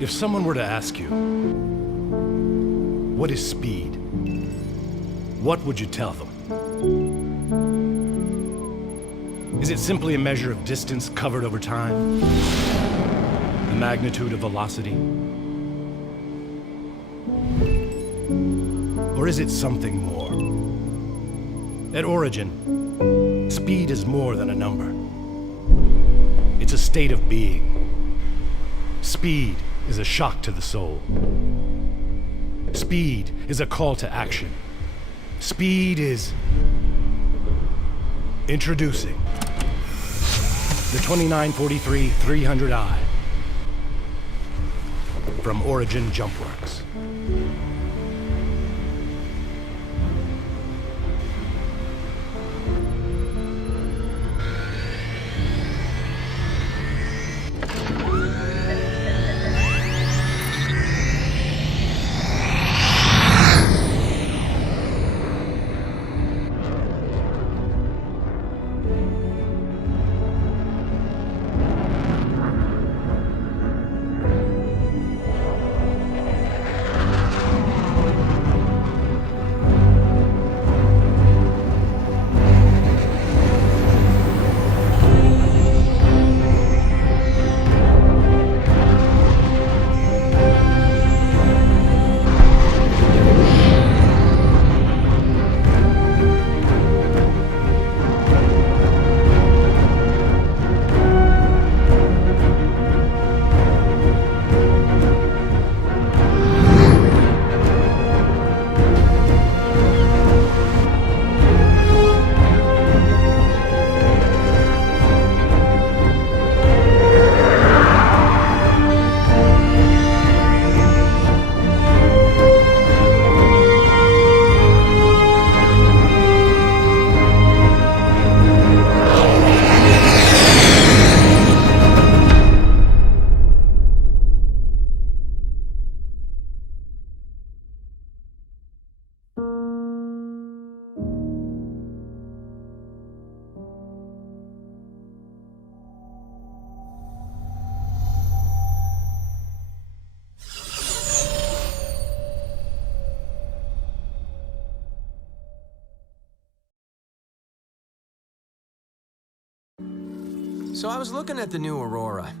If someone were to ask you, what is speed? What would you tell them? Is it simply a measure of distance covered over time? The magnitude of velocity? Or is it something more? At origin, speed is more than a number. It's a state of being. Speed is a shock to the soul. Speed is a call to action. Speed is... Introducing the 2943 300i from Origin Jumpworks. So I was looking at the new Aurora,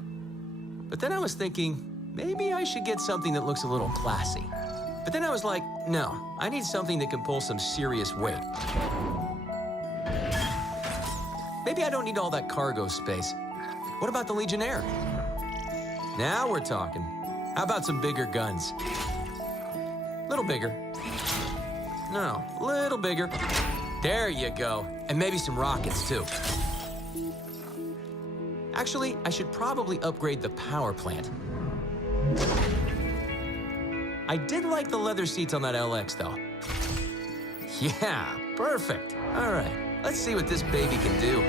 but then I was thinking, maybe I should get something that looks a little classy. But then I was like, no, I need something that can pull some serious weight. Maybe I don't need all that cargo space. What about the Legionnaire? Now we're talking. How about some bigger guns? Little bigger. No, little bigger. There you go. And maybe some rockets, too. Actually, I should probably upgrade the power plant. I did like the leather seats on that LX, though. Yeah, perfect. All right, let's see what this baby can do.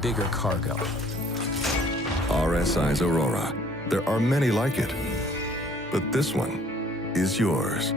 Bigger cargo. RSI's Aurora. There are many like it, but this one is yours.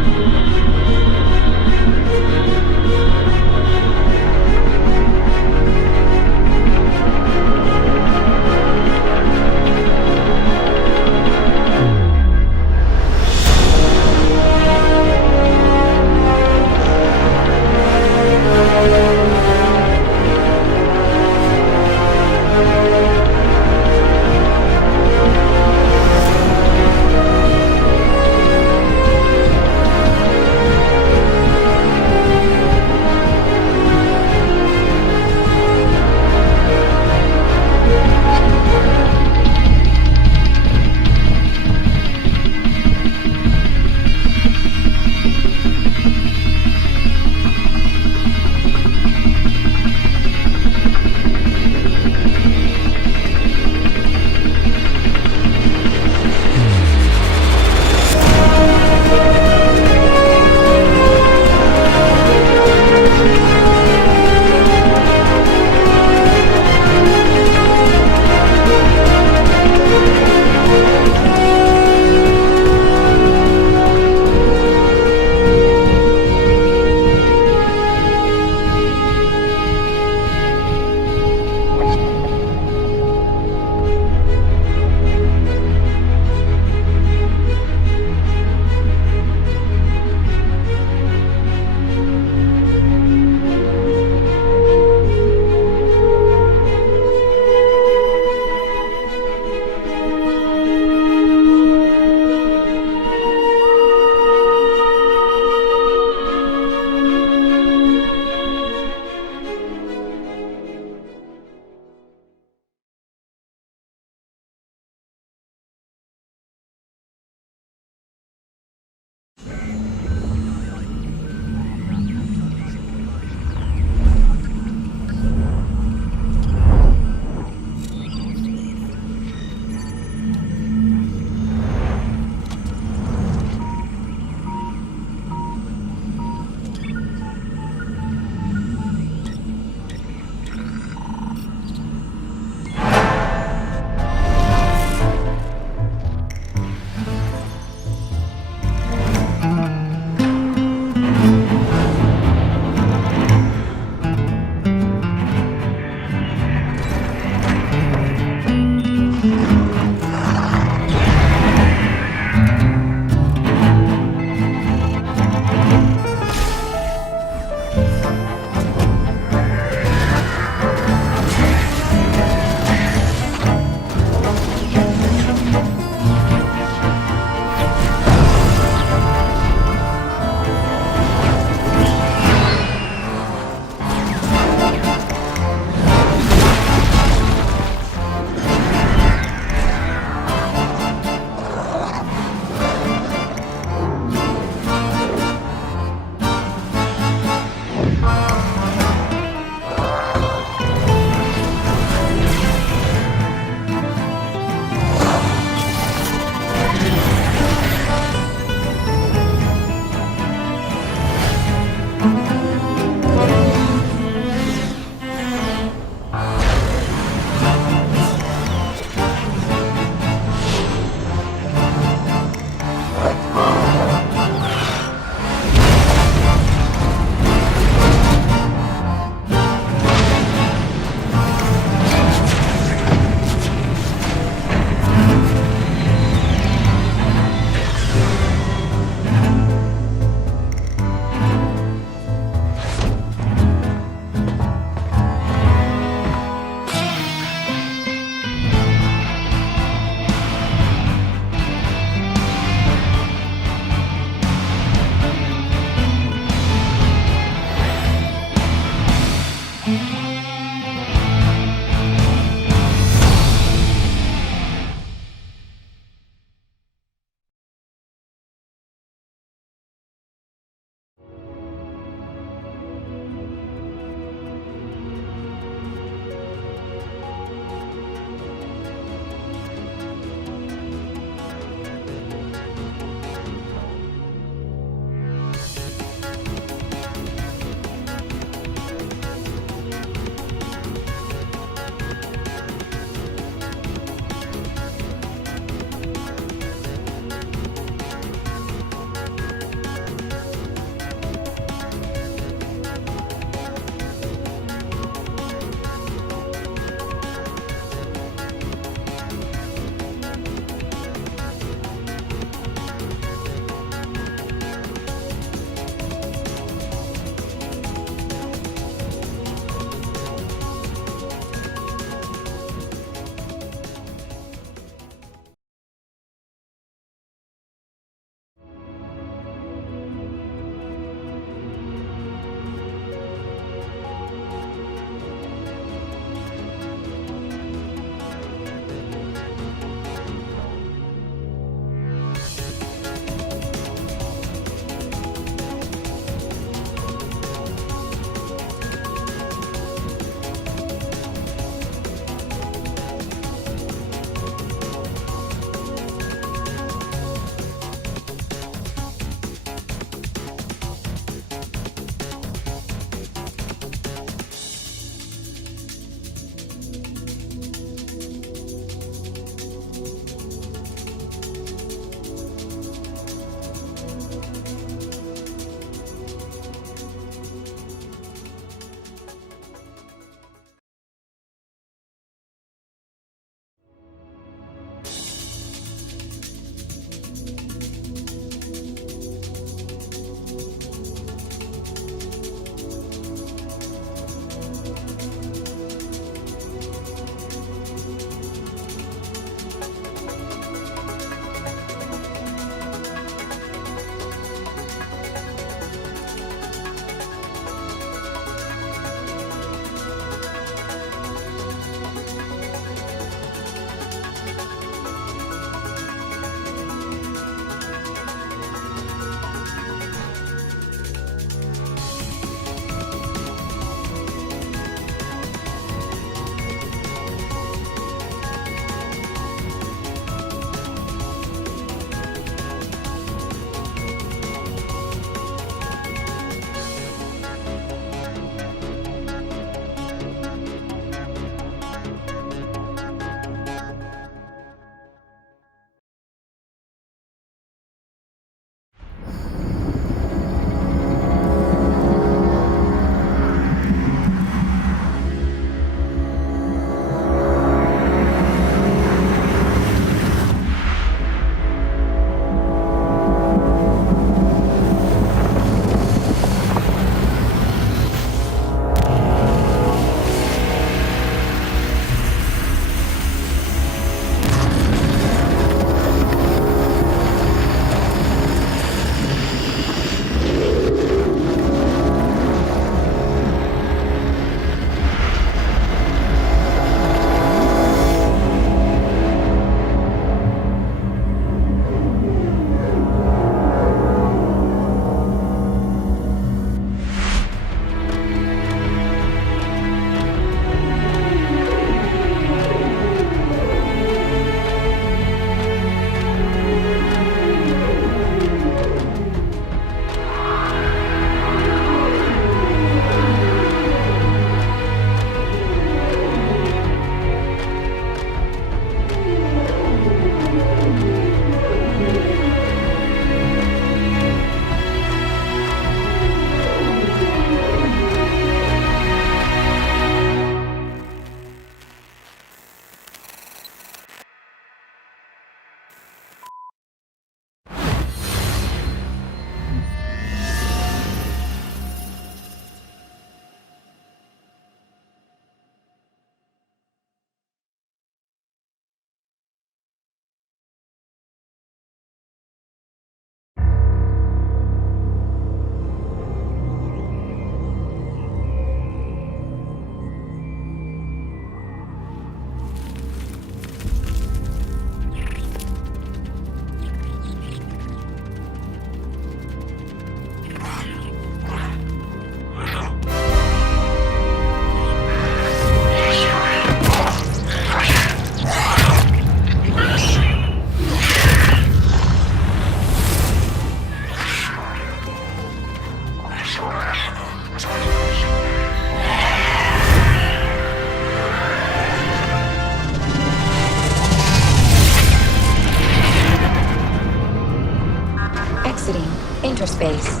Interspace.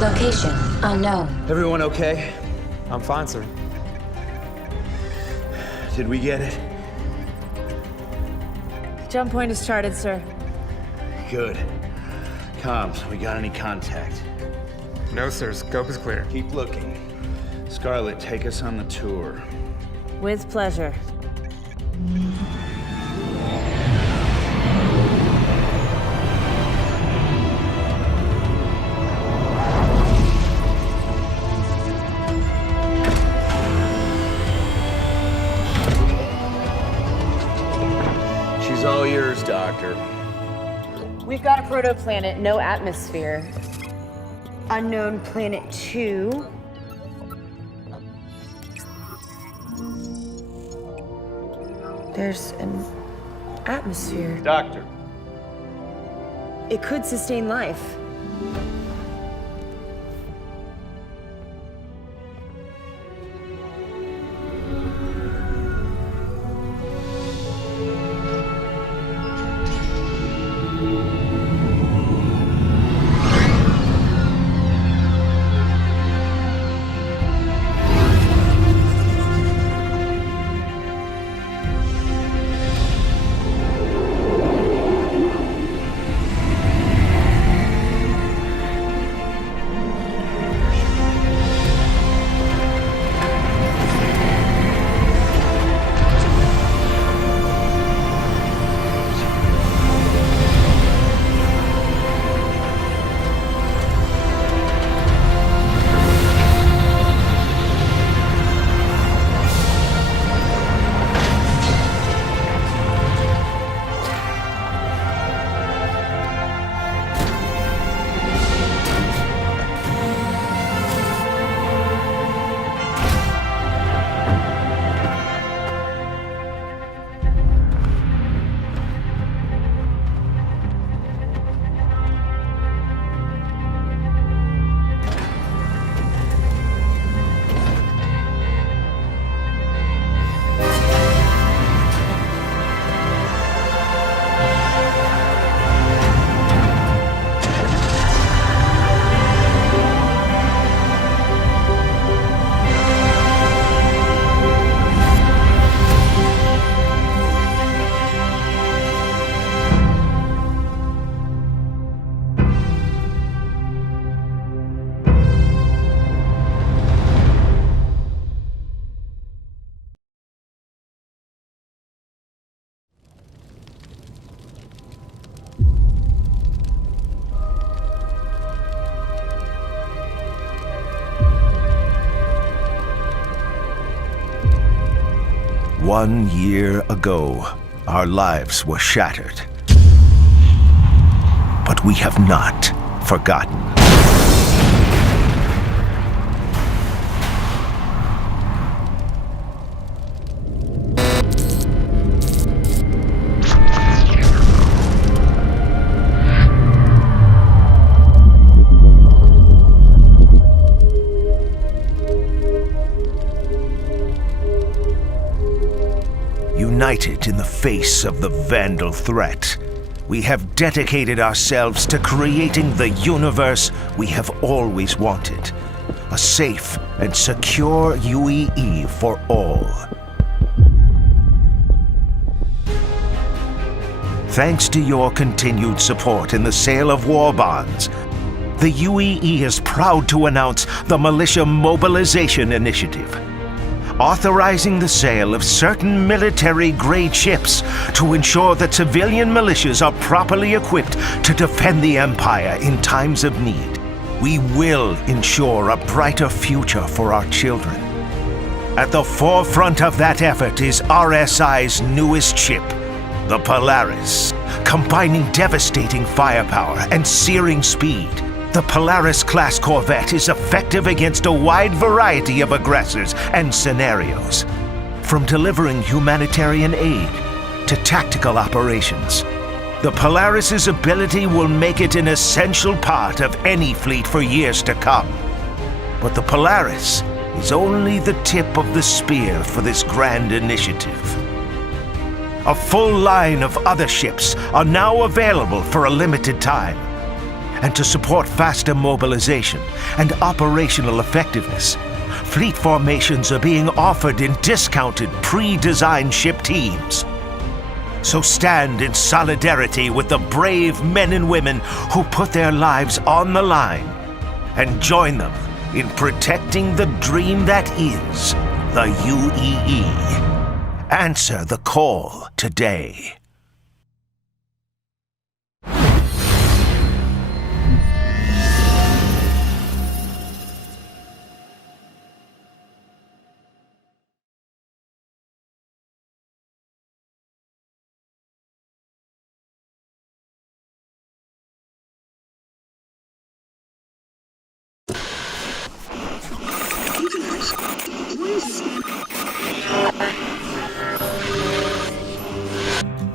Location unknown. Everyone okay? I'm fine, sir. Did we get it? Jump point is charted, sir. Good. Comms, we got any contact? No, sir. Scope is clear. Keep looking. Scarlet, take us on the tour. With pleasure. She's all yours, Doctor. We've got a protoplanet, no atmosphere. Unknown planet 2. There's an atmosphere. Doctor. It could sustain life. One year ago, our lives were shattered. But we have not forgotten. United in the face of the Vandal threat, we have dedicated ourselves to creating the universe we have always wanted. A safe and secure UEE for all. Thanks to your continued support in the sale of war bonds, the UEE is proud to announce the Militia Mobilization Initiative, authorizing the sale of certain military-grade ships to ensure that civilian militias are properly equipped to defend the Empire in times of need. We will ensure a brighter future for our children. At the forefront of that effort is RSI's newest ship, the Polaris. Combining devastating firepower and searing speed, the Polaris-class corvette is effective against a wide variety of aggressors and scenarios. From delivering humanitarian aid to tactical operations, the Polaris's ability will make it an essential part of any fleet for years to come. But the Polaris is only the tip of the spear for this grand initiative. A full line of other ships are now available for a limited time. And to support faster mobilization and operational effectiveness, fleet formations are being offered in discounted, pre-designed ship teams. So stand in solidarity with the brave men and women who put their lives on the line and join them in protecting the dream that is the UEE. Answer the call today.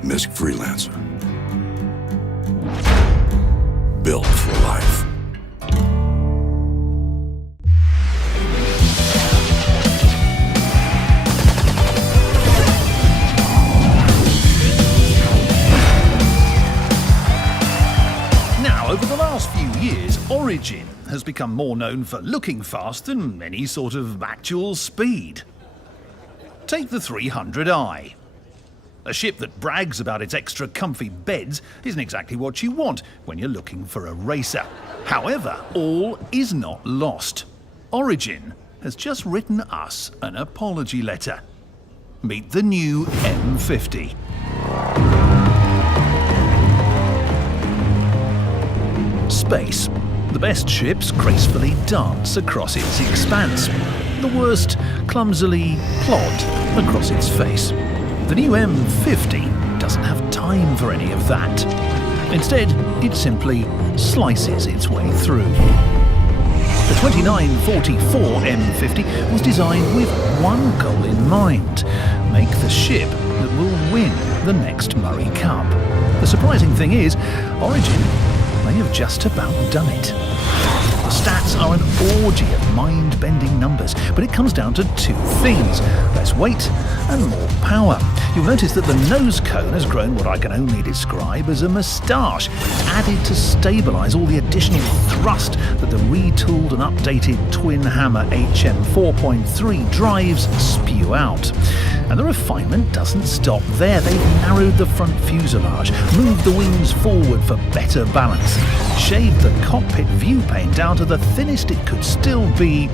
MISC Freelancer. Built for life. Now, over the last few years, Origin has become more known for looking fast than any sort of actual speed. Take the 300i. A ship that brags about its extra comfy beds isn't exactly what you want when you're looking for a racer. However, all is not lost. Origin has just written us an apology letter. Meet the new M50. Space. The best ships gracefully dance across its expanse. The worst clumsily plod across its face. The new M50 doesn't have time for any of that. Instead, it simply slices its way through. The 2944 M50 was designed with one goal in mind: make the ship that will win the next Murray Cup. The surprising thing is, Origin may have just about done it. The stats are an orgy of mind-bending numbers, but it comes down to two things: less weight and more power. You'll notice that the nose cone has grown what I can only describe as a moustache. It's added to stabilise all the additional thrust that the retooled and updated twin hammer HM 4.3 drives spew out. And the refinement doesn't stop there. They've narrowed the front fuselage, moved the wings forward for better balance, shaved the cockpit view pane down to the thinnest it could still be,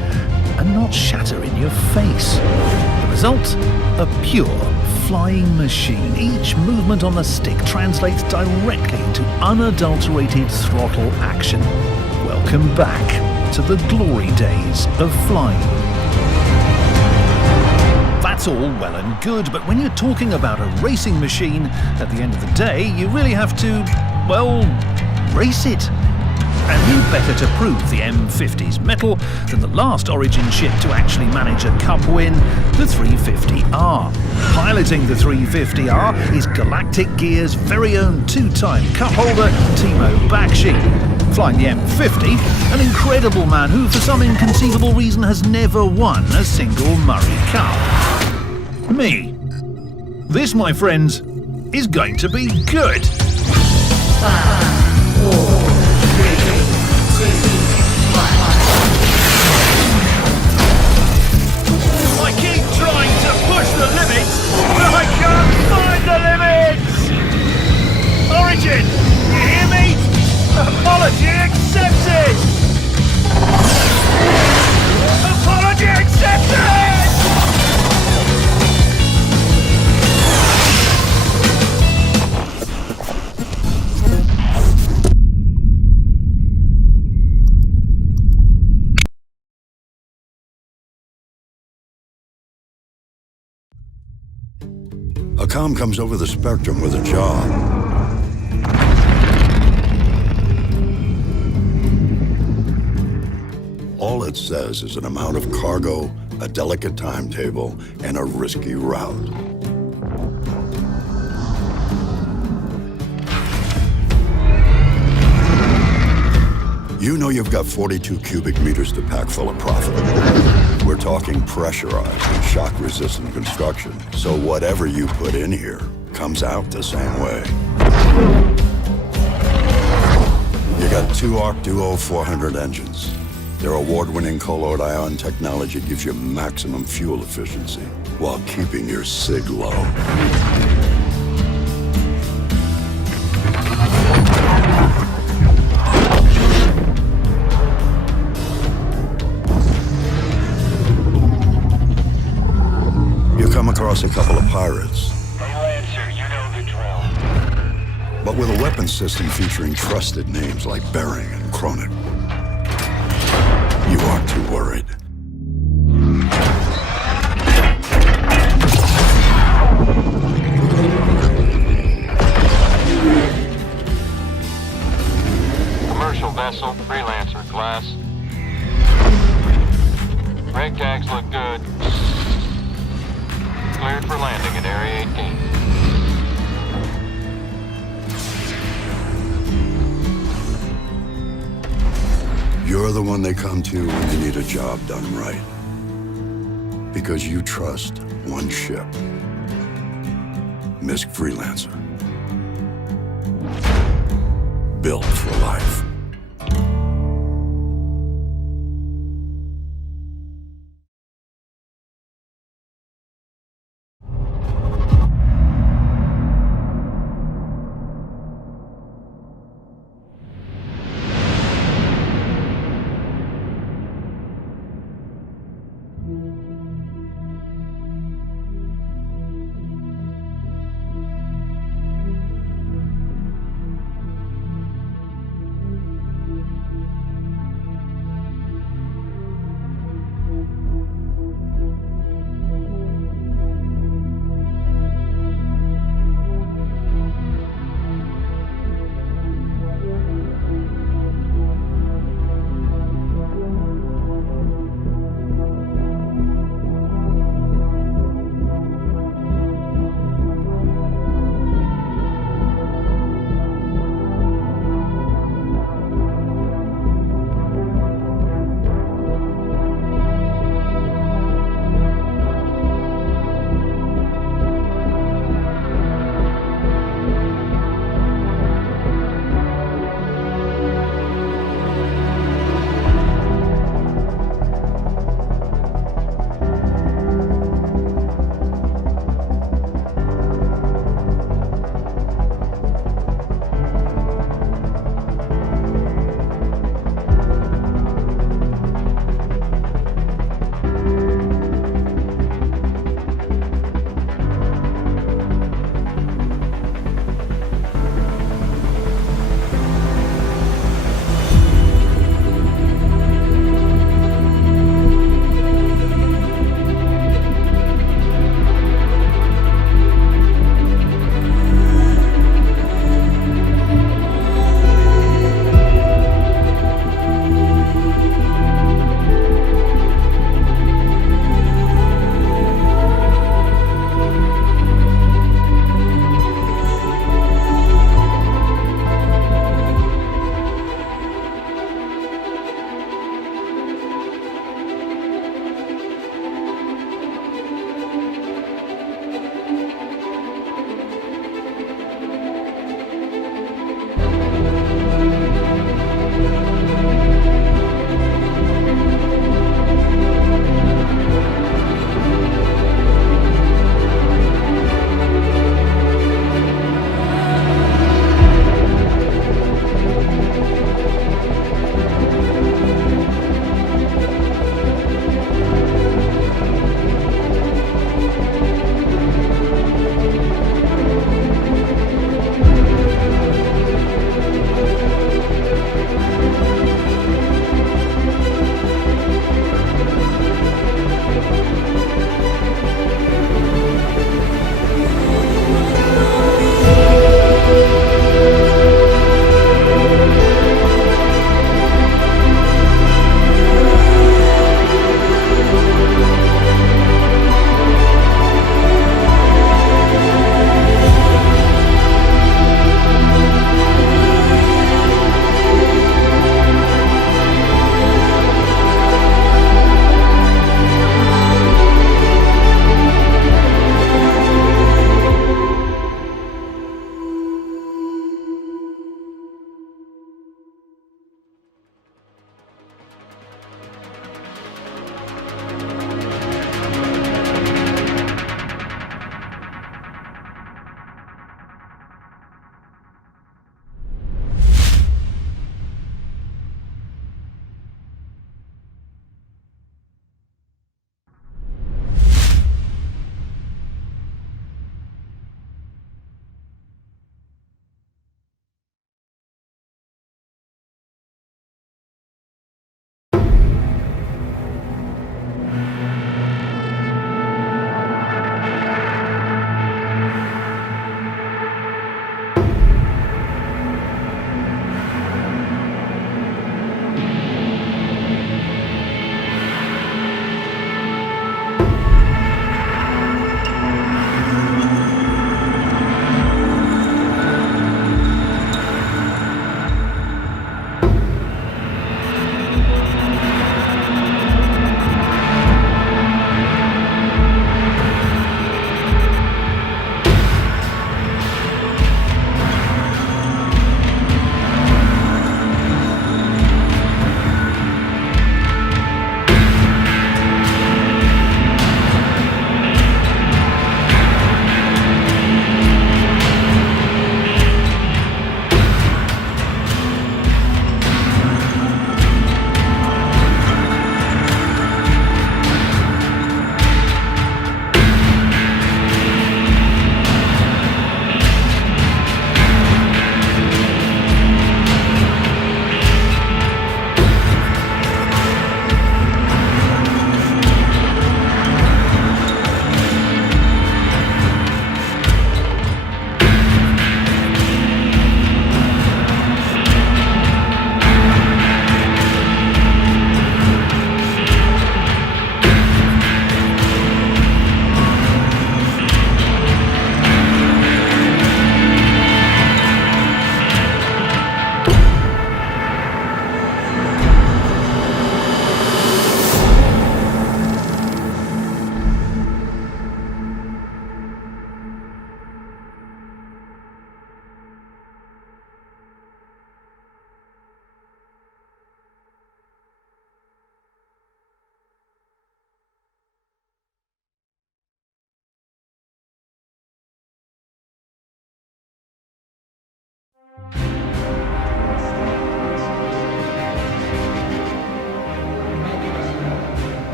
and not shatter in your face. The result? A pure flying machine. Each movement on the stick translates directly into unadulterated throttle action. Welcome back to the glory days of flying. That's all well and good, but when you're talking about a racing machine, at the end of the day, you really have to, well, race it. And who better to prove the M50's mettle than the last Origin ship to actually manage a cup win, the 350R. Piloting the 350R is Galactic Gear's very own two-time cup holder, Timo Bakshi. Flying the M50, an incredible man who, for some inconceivable reason, has never won a single Murray Cup. Me. This, my friends, is going to be good. 5, 4, 3, 2, 1. I keep trying to push the limits, but I can't find the limits! Origin, you hear me? Apology accepted! Apology accepted! A comm comes over the spectrum with a job. All it says is an amount of cargo, a delicate timetable, and a risky route. You know you've got 42 cubic meters to pack full of profit. We're talking pressurized and shock-resistant construction, so whatever you put in here comes out the same way. You got two Arc Duo 400 engines. Their award-winning colloid ion technology gives you maximum fuel efficiency while keeping your sig low. You come across a couple of pirates. Hey, Lancer, you know the drill. But with a weapon system featuring trusted names like Bering and Kronik, you aren't too worried. Commercial vessel, Freelancer, class. Rig tags look good. Cleared for landing at Area 18. You're the one they come to when they need a job done right. Because you trust one ship. Misk Freelancer. Built for life.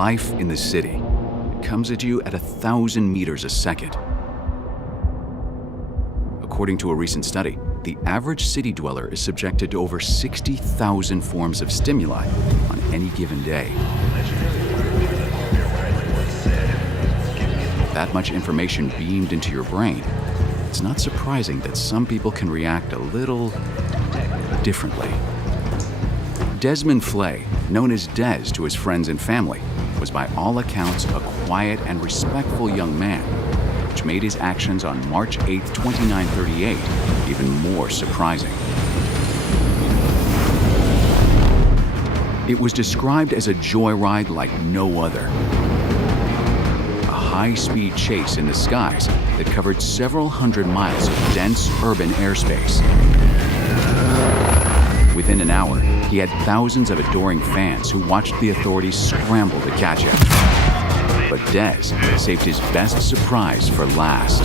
life in the city. It comes at you at 1,000 meters a second. According to a recent study, the average city dweller is subjected to over 60,000 forms of stimuli on any given day. That much information beamed into your brain, it's not surprising that some people can react a little differently. Desmond Flay, known as Des to his friends and family, was by all accounts a quiet and respectful young man, which made his actions on March 8, 2938 even more surprising. It was described as a joyride like no other. A high-speed chase in the skies that covered several hundred miles of dense urban airspace. Within an hour, he had thousands of adoring fans who watched the authorities scramble to catch him. But Des saved his best surprise for last.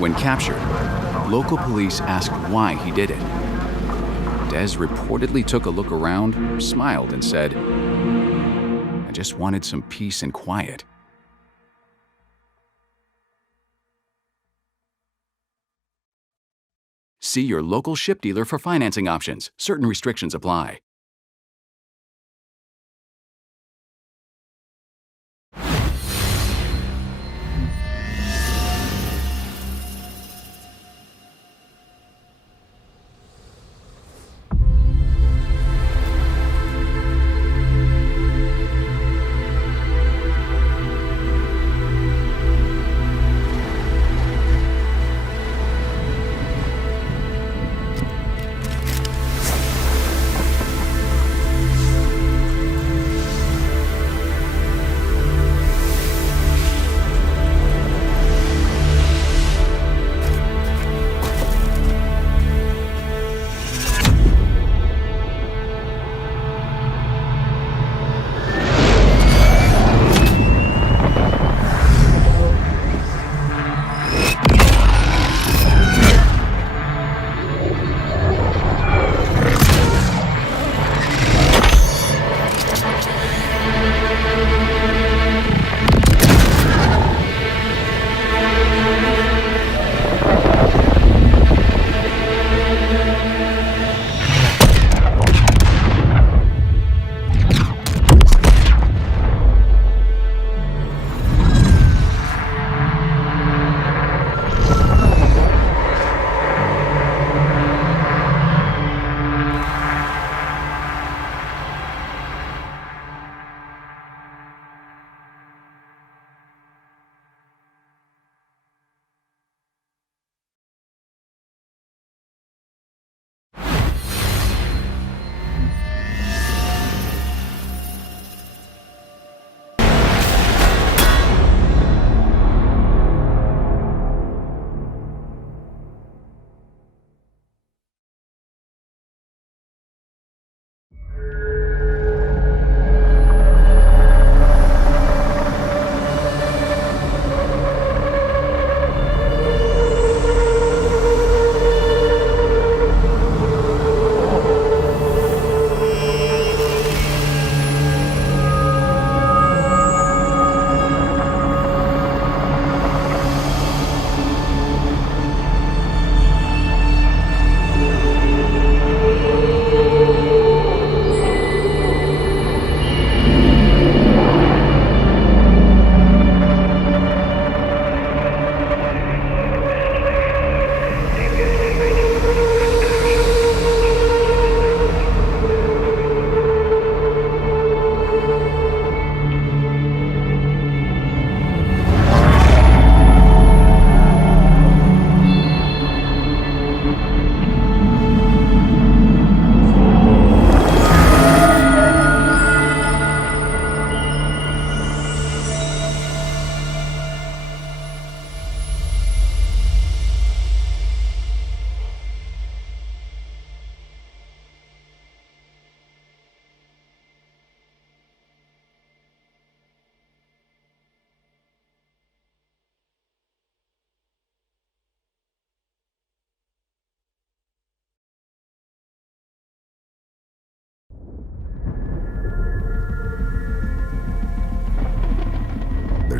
When captured, local police asked why he did it. Des reportedly took a look around, smiled, and said, "I just wanted some peace and quiet." See your local ship dealer for financing options. Certain restrictions apply.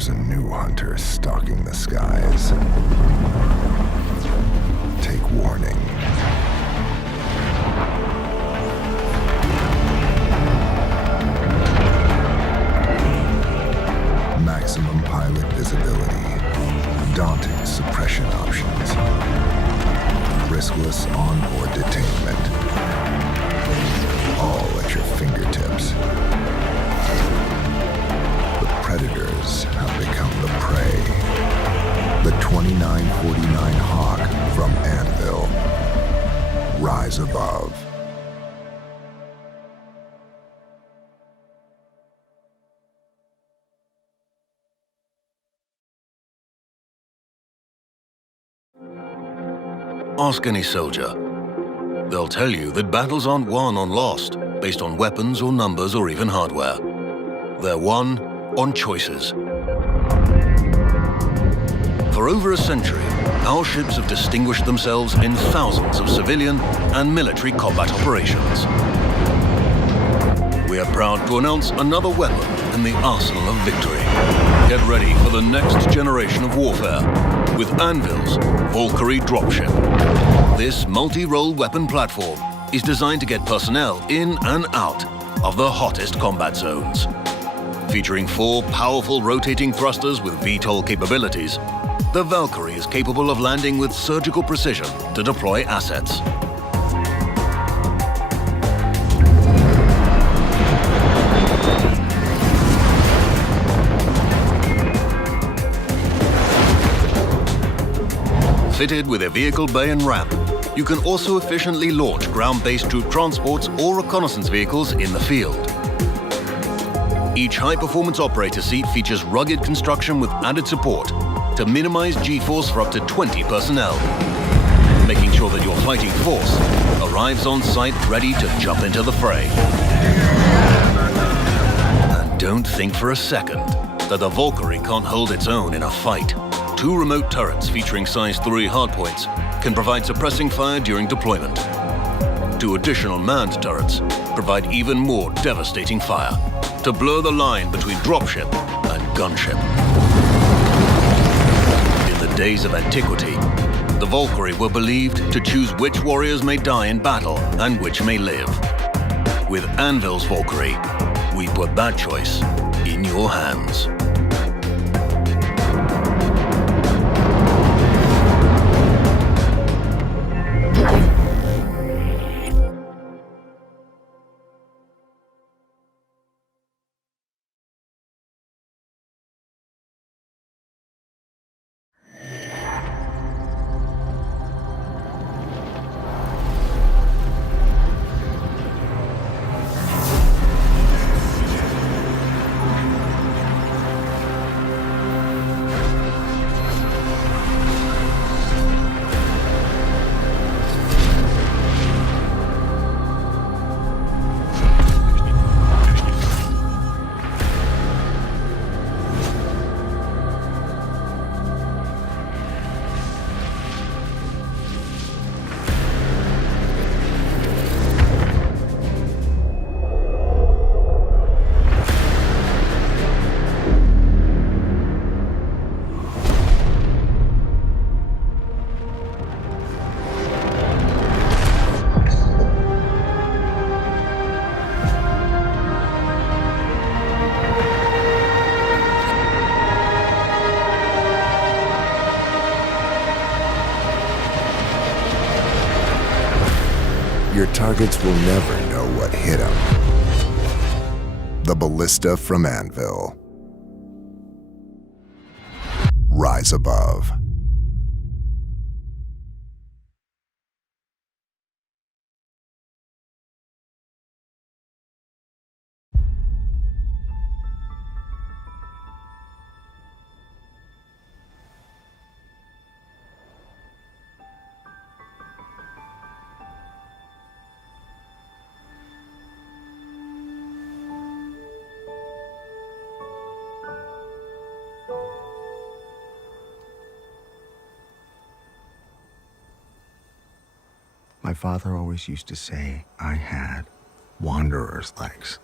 there's a new hunter stalking the skies. Take warning. Maximum pilot visibility. Daunting suppression options. Riskless onboard detainment. All at your fingertips. The predators have become the prey. The 2949 Hawk from Anvil. Rise above. Ask any soldier. They'll tell you that battles aren't won or lost based on weapons or numbers or even hardware. They're won on choices. For over a century, our ships have distinguished themselves in thousands of civilian and military combat operations. We are proud to announce another weapon in the arsenal of victory. Get ready for the next generation of warfare with Anvil's Valkyrie dropship. This multi-role weapon platform is designed to get personnel in and out of the hottest combat zones. Featuring 4 powerful rotating thrusters with VTOL capabilities, the Valkyrie is capable of landing with surgical precision to deploy assets. Fitted with a vehicle bay and ramp, you can also efficiently launch ground-based troop transports or reconnaissance vehicles in the field. Each high-performance operator seat features rugged construction with added support to minimize G-force for up to 20 personnel, making sure that your fighting force arrives on site ready to jump into the fray. And don't think for a second that the Valkyrie can't hold its own in a fight. 2 remote turrets featuring size 3 hardpoints can provide suppressing fire during deployment. 2 additional manned turrets provide even more devastating fire to blur the line between dropship and gunship. In the days of antiquity, the Valkyrie were believed to choose which warriors may die in battle and which may live. With Anvil's Valkyrie, we put that choice in your hands. Your targets will never know what hit them. The ballista from Anvil. Rise above. My father always used to say I had wanderer's legs.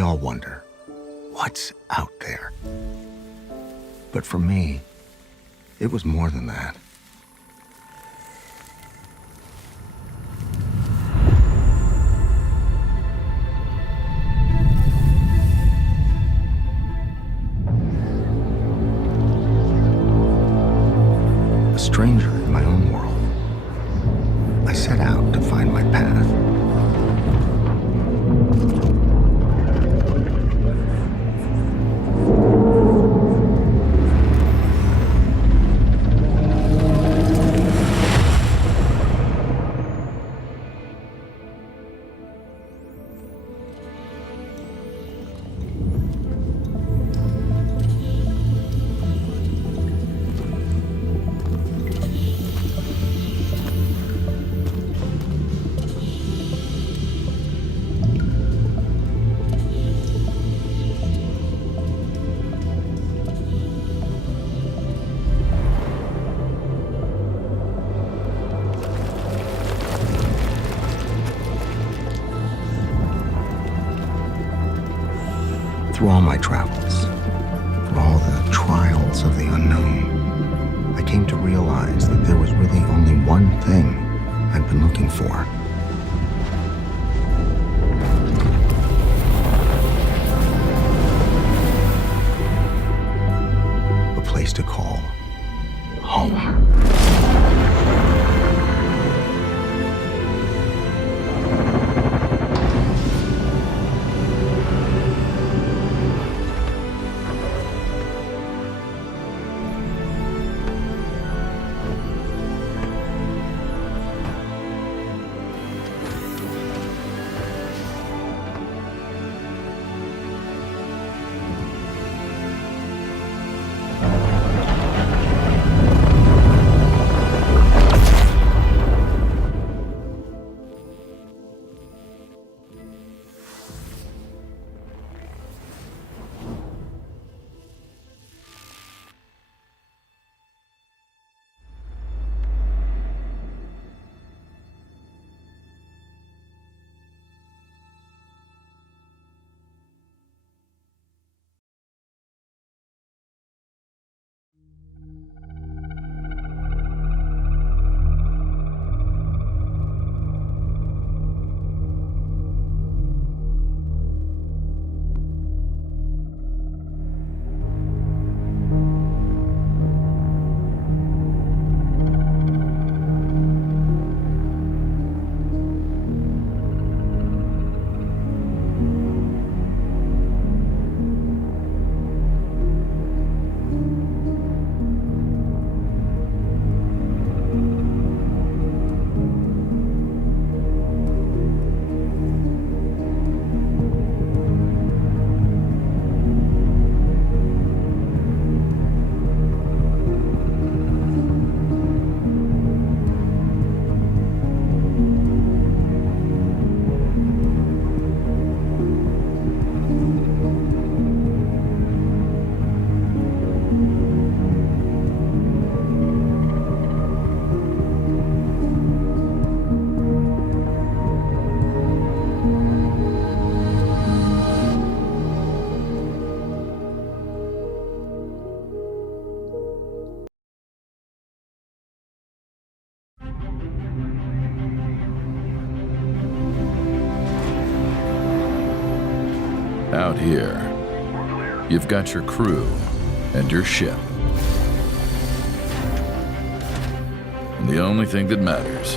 We all wonder, what's out there? But for me, it was more than that. A stranger in my own world, I set out to find my path. Through all my travels, through all the trials of the unknown, I came to realize that there was really only one thing I'd been looking for. A place to call home. Out here, you've got your crew and your ship. And the only thing that matters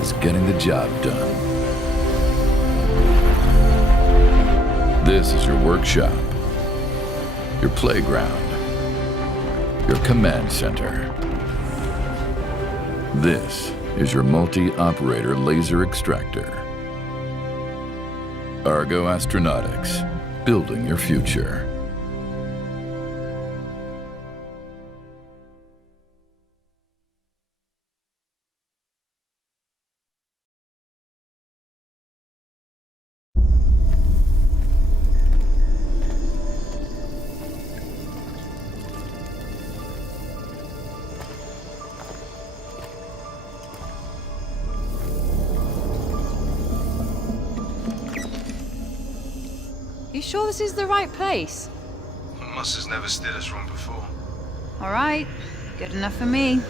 is getting the job done. This is your workshop, your playground, your command center. This is your multi-operator laser extractor. Argo Astronautics, building your future. You sure this is the right place? Immerse has never steered us wrong before. All right, good enough for me.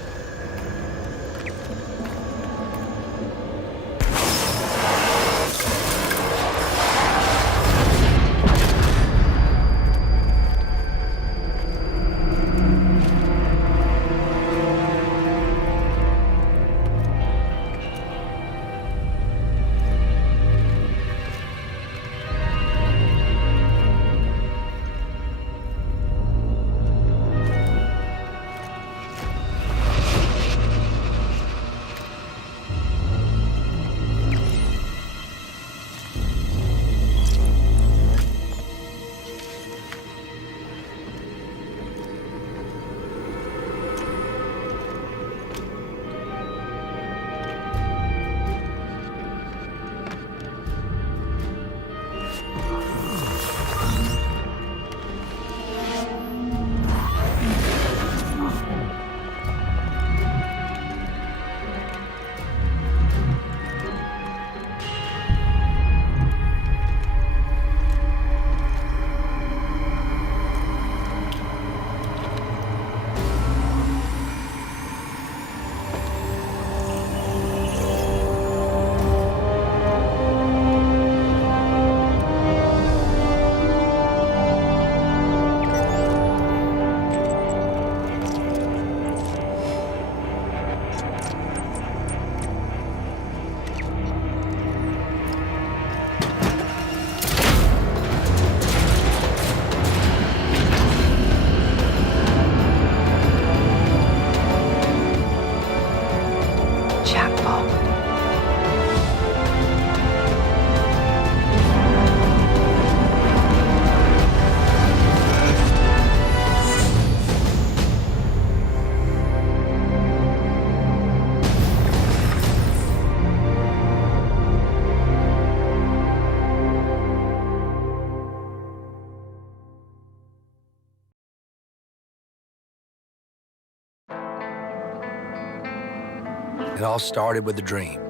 It all started with a dream.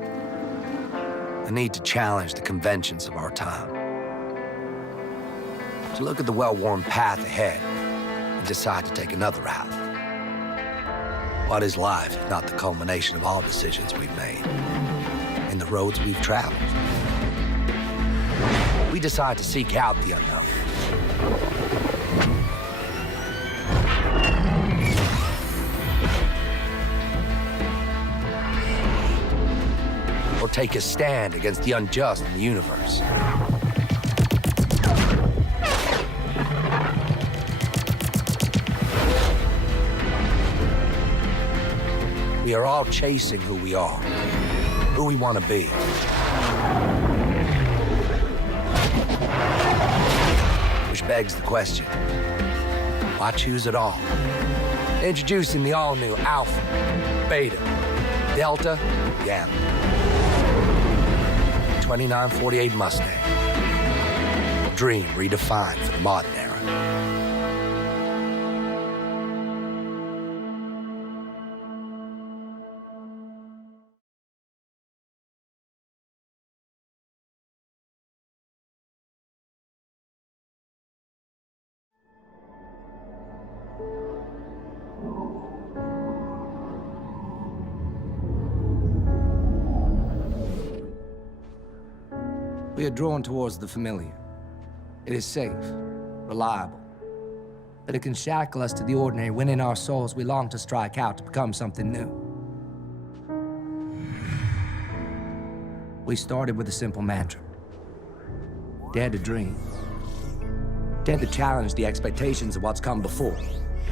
The need to challenge the conventions of our time. To look at the well-worn path ahead and decide to take another route. What is life if not the culmination of all decisions we've made and the roads we've traveled? We decide to seek out the unknown. Or take a stand against the unjust in the universe. We are all chasing who we are, who we want to be. Which begs the question, why choose it all? Introducing the all-new Alpha, Beta, Delta, Gamma. 2948 Mustang. Dream redefined for the modern era. We are drawn towards the familiar. It is safe, reliable. But it can shackle us to the ordinary when in our souls we long to strike out to become something new. We started with a simple mantra. Dare to dream. Dare to challenge the expectations of what's come before.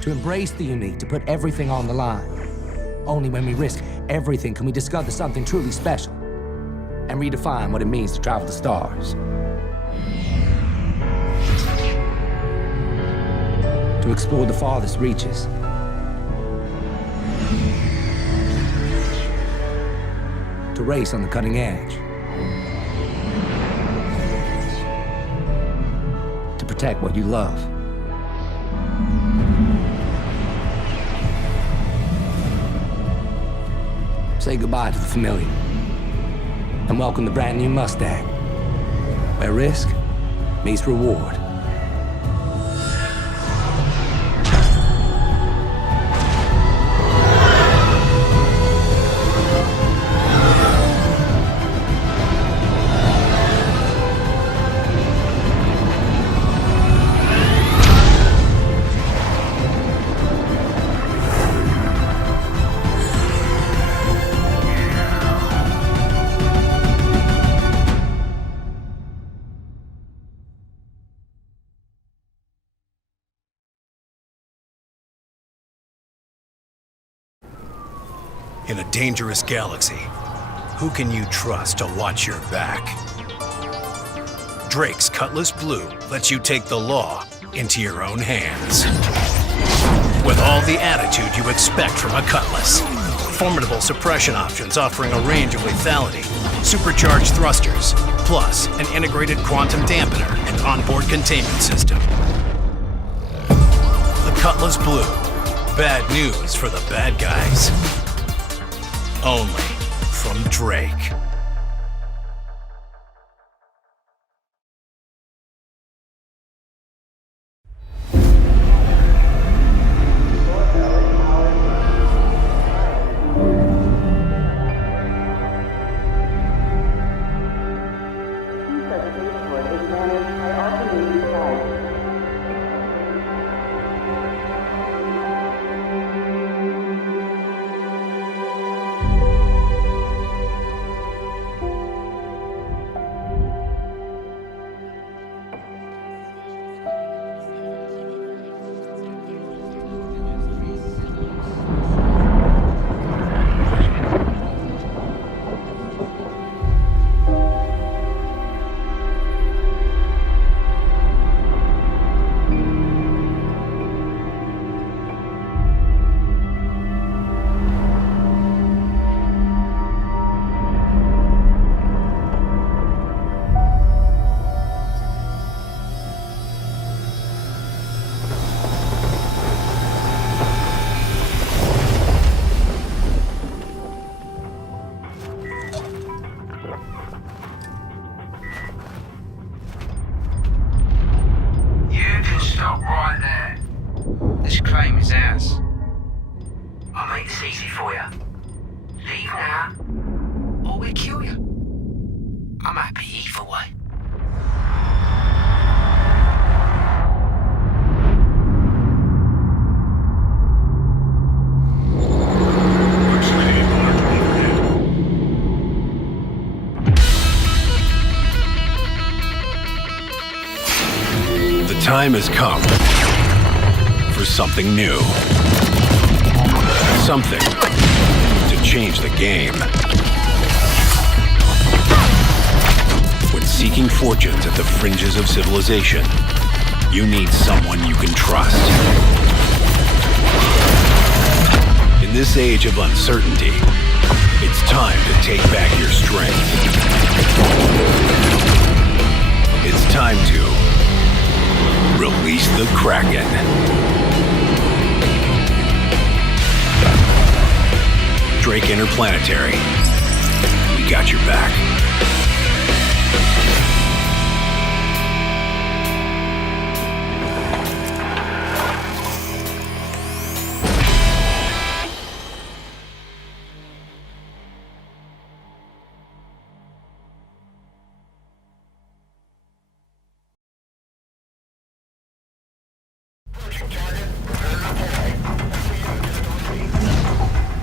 To embrace the unique, to put everything on the line. Only when we risk everything can we discover something truly special and redefine what it means to travel the stars. To explore the farthest reaches. To race on the cutting edge. To protect what you love. Say goodbye to the familiar and welcome the brand new Mustang, where risk meets reward. In a dangerous galaxy, who can you trust to watch your back? Drake's Cutlass Blue lets you take the law into your own hands. With all the attitude you expect from a Cutlass. Formidable suppression options offering a range of lethality, supercharged thrusters, plus an integrated quantum dampener and onboard containment system. The Cutlass Blue. Bad news for the bad guys. Only from Drake. Time has come for something new. Something to change the game. When seeking fortunes at the fringes of civilization, you need someone you can trust. In this age of uncertainty, it's time to take back your strength. It's time to release the Kraken. Drake Interplanetary. We got your back.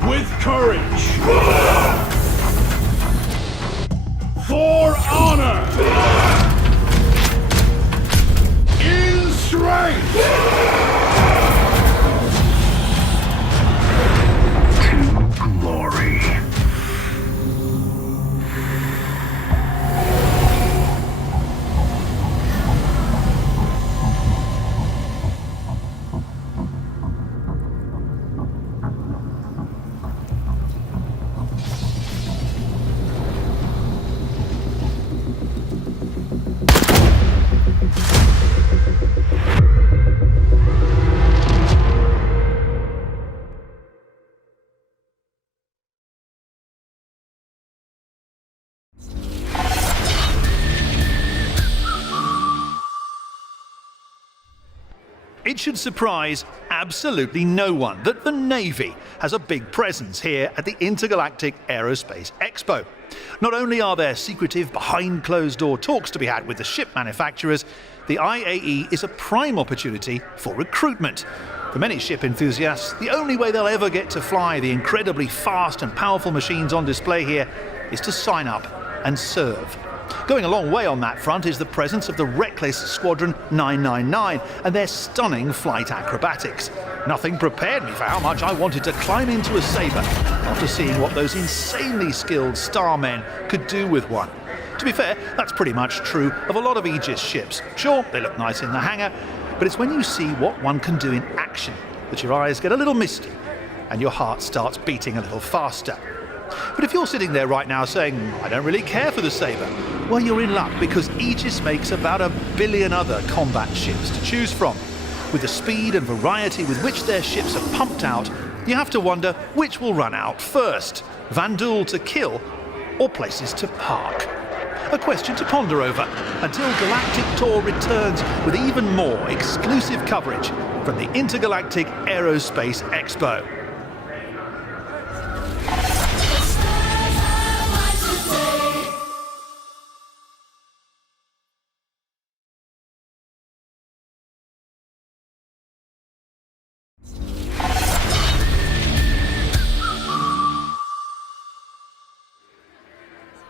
With courage. For honor. In strength. To glory. It should surprise absolutely no one that the Navy has a big presence here at the Intergalactic Aerospace Expo. Not only are there secretive, behind closed-door talks to be had with the ship manufacturers, the IAE is a prime opportunity for recruitment. For many ship enthusiasts, the only way they'll ever get to fly the incredibly fast and powerful machines on display here is to sign up and serve. Going a long way on that front is the presence of the reckless Squadron 999 and their stunning flight acrobatics. Nothing prepared me for how much I wanted to climb into a Sabre after seeing what those insanely skilled starmen could do with one. To be fair, that's pretty much true of a lot of Aegis ships. Sure, they look nice in the hangar, but it's when you see what one can do in action that your eyes get a little misty and your heart starts beating a little faster. But if you're sitting there right now saying, I don't really care for the Sabre, well, you're in luck, because Aegis makes about 1 billion other combat ships to choose from. With the speed and variety with which their ships are pumped out, you have to wonder which will run out first, Vanduul to kill or places to park. A question to ponder over until Galactic Tour returns with even more exclusive coverage from the Intergalactic Aerospace Expo.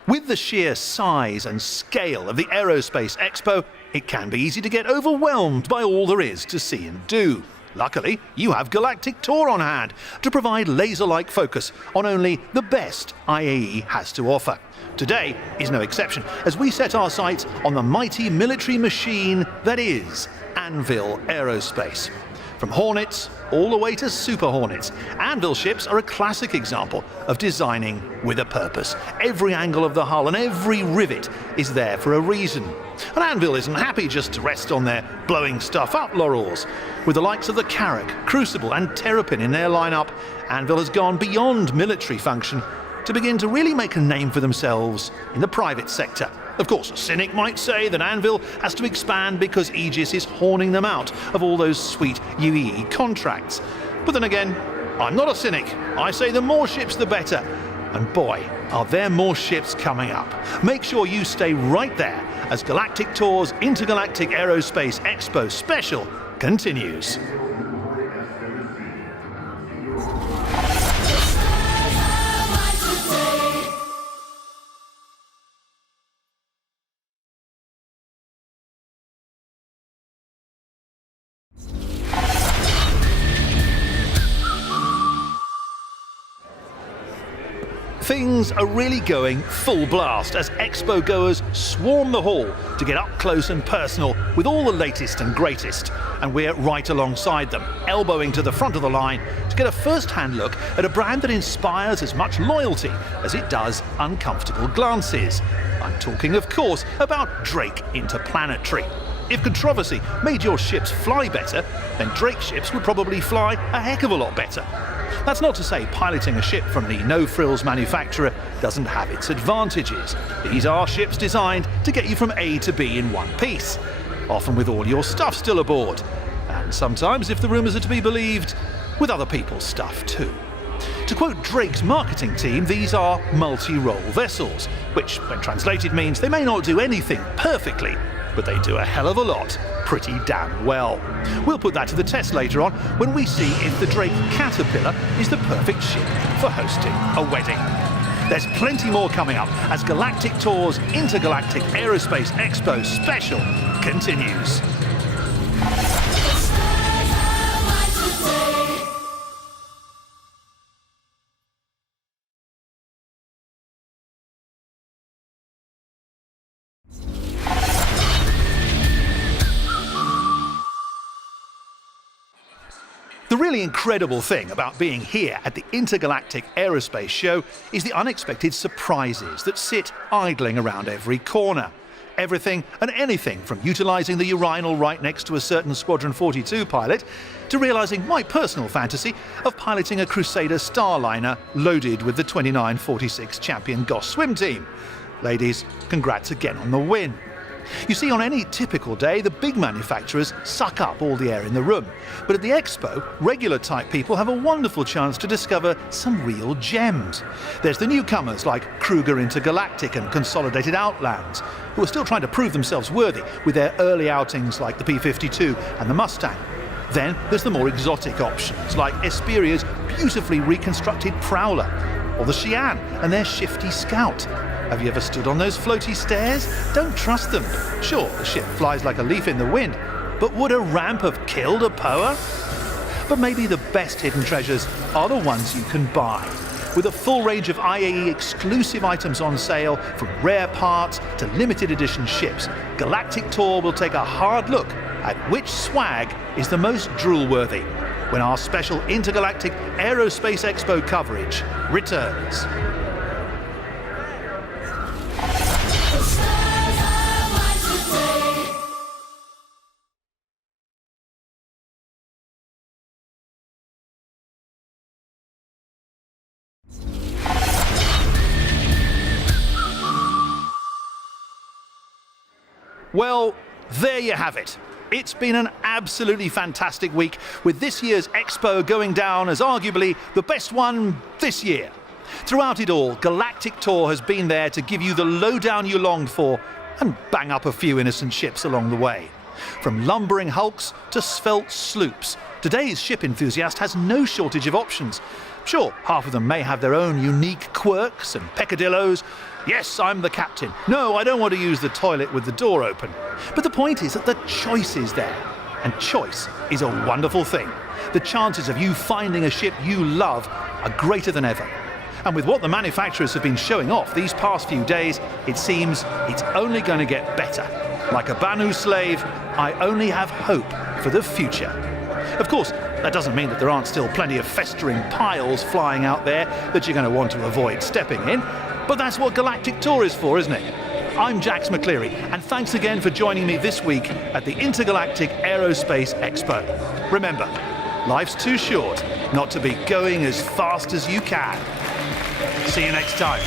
With the sheer size and scale of the Aerospace Expo, it can be easy to get overwhelmed by all there is to see and do. Luckily, you have Galactic Tour on hand to provide laser-like focus on only the best IAE has to offer. Today is no exception, as we set our sights on the mighty military machine that is Anvil Aerospace. From Hornets all the way to Super Hornets, Anvil ships are a classic example of designing with a purpose. Every angle of the hull and every rivet is there for a reason. And Anvil isn't happy just to rest on their blowing stuff up laurels. With the likes of the Carrack, Crucible and Terrapin in their lineup, Anvil has gone beyond military function to begin to really make a name for themselves in the private sector. Of course, a cynic might say that Anvil has to expand because Aegis is horning them out of all those sweet UEE contracts. But then again, I'm not a cynic. I say the more ships the better. And boy, are there more ships coming up. Make sure you stay right there as Galactic Tour's Intergalactic Aerospace Expo special continues. Things are really going full blast as Expo goers swarm the hall to get up close and personal with all the latest and greatest. And we're right alongside them, elbowing to the front of the line to get a first-hand look at a brand that inspires as much loyalty as it does uncomfortable glances. I'm talking, of course, about Drake Interplanetary. If controversy made your ships fly better, then Drake ships would probably fly a heck of a lot better. That's not to say piloting a ship from the no-frills manufacturer doesn't have its advantages. These are ships designed to get you from A to B in one piece, often with all your stuff still aboard, and sometimes, if the rumours are to be believed, with other people's stuff too. To quote Drake's marketing team, these are multi-role vessels, which, when translated, means they may not do anything perfectly, but they do a hell of a lot pretty damn well. We'll put that to the test later on when we see if the Drake Caterpillar is the perfect ship for hosting a wedding. There's plenty more coming up as Galactic Tour's Intergalactic Aerospace Expo special continues. The really incredible thing about being here at the Intergalactic Aerospace Show is the unexpected surprises that sit idling around every corner. Everything and anything from utilising the urinal right next to a certain Squadron 42 pilot to realising my personal fantasy of piloting a Crusader Starliner loaded with the 2946 champion Goss swim team. Ladies, congrats again on the win. You see, on any typical day, the big manufacturers suck up all the air in the room. But at the Expo, regular type people have a wonderful chance to discover some real gems. There's the newcomers like Kruger Intergalactic and Consolidated Outlands, who are still trying to prove themselves worthy with their early outings like the P-52 and the Mustang. Then there's the more exotic options like Esperia's beautifully reconstructed Prowler, or the Xi'an and their shifty Scout. Have you ever stood on those floaty stairs? Don't trust them. Sure, the ship flies like a leaf in the wind, but would a ramp have killed a Poa? But maybe the best hidden treasures are the ones you can buy. With a full range of IAE exclusive items on sale, from rare parts to limited edition ships, Galactic Tour will take a hard look at which swag is the most drool-worthy when our special Intergalactic Aerospace Expo coverage returns. Well, there you have it. It's been an absolutely fantastic week, with this year's Expo going down as arguably the best one this year. Throughout it all, Galactic Tour has been there to give you the lowdown you longed for and bang up a few innocent ships along the way. From lumbering hulks to svelte sloops, today's ship enthusiast has no shortage of options. Sure, half of them may have their own unique quirks and peccadillos. Yes, I'm the captain. No, I don't want to use the toilet with the door open. But the point is that the choice is there. And choice is a wonderful thing. The chances of you finding a ship you love are greater than ever. And with what the manufacturers have been showing off these past few days, it seems it's only going to get better. Like a Banu slave, I only have hope for the future. Of course, that doesn't mean that there aren't still plenty of festering piles flying out there that you're going to want to avoid stepping in. But that's what Galactic Tour is for, isn't it? I'm Jax McCleary, and thanks again for joining me this week at the Intergalactic Aerospace Expo. Remember, life's too short not to be going as fast as you can. See you next time.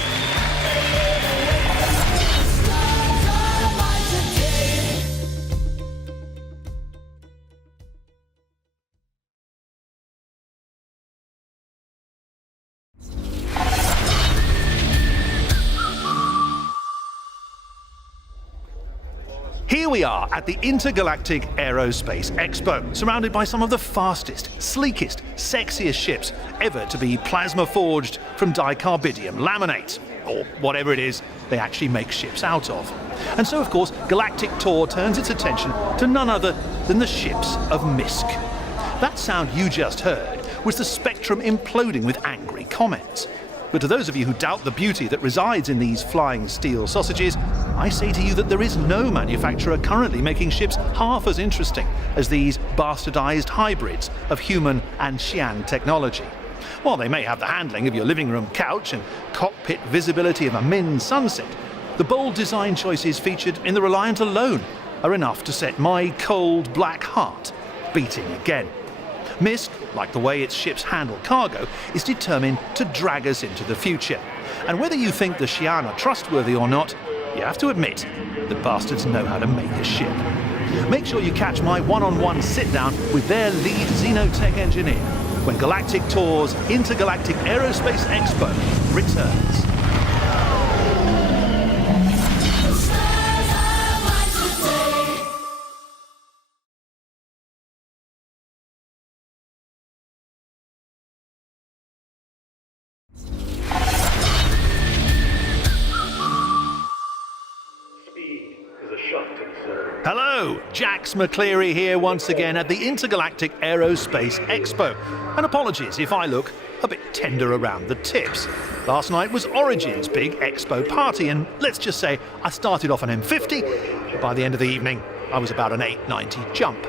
Here we are at the Intergalactic Aerospace Expo, surrounded by some of the fastest, sleekest, sexiest ships ever to be plasma forged from dicarbidium laminate, or whatever it is they actually make ships out of. And so, of course, Galactic Tour turns its attention to none other than the ships of Misk. That sound you just heard was the Spectrum imploding with angry comments. But to those of you who doubt the beauty that resides in these flying steel sausages, I say to you that there is no manufacturer currently making ships half as interesting as these bastardized hybrids of human and Xi'an technology. While they may have the handling of your living room couch and cockpit visibility of a Min sunset, the bold design choices featured in the Reliant alone are enough to set my cold black heart beating again. Misk, like the way its ships handle cargo, is determined to drag us into the future. And whether you think the Xi'an are trustworthy or not, you have to admit that bastards know how to make a ship. Make sure you catch my one-on-one sit-down with their lead xenotech engineer when Galactic Tour's Intergalactic Aerospace Expo returns. Hello, Jax McCleary here once again at the Intergalactic Aerospace Expo. And apologies if I look a bit tender around the tips. Last night was Origin's big expo party, and let's just say I started off an M50, but by the end of the evening I was about an 890 jump.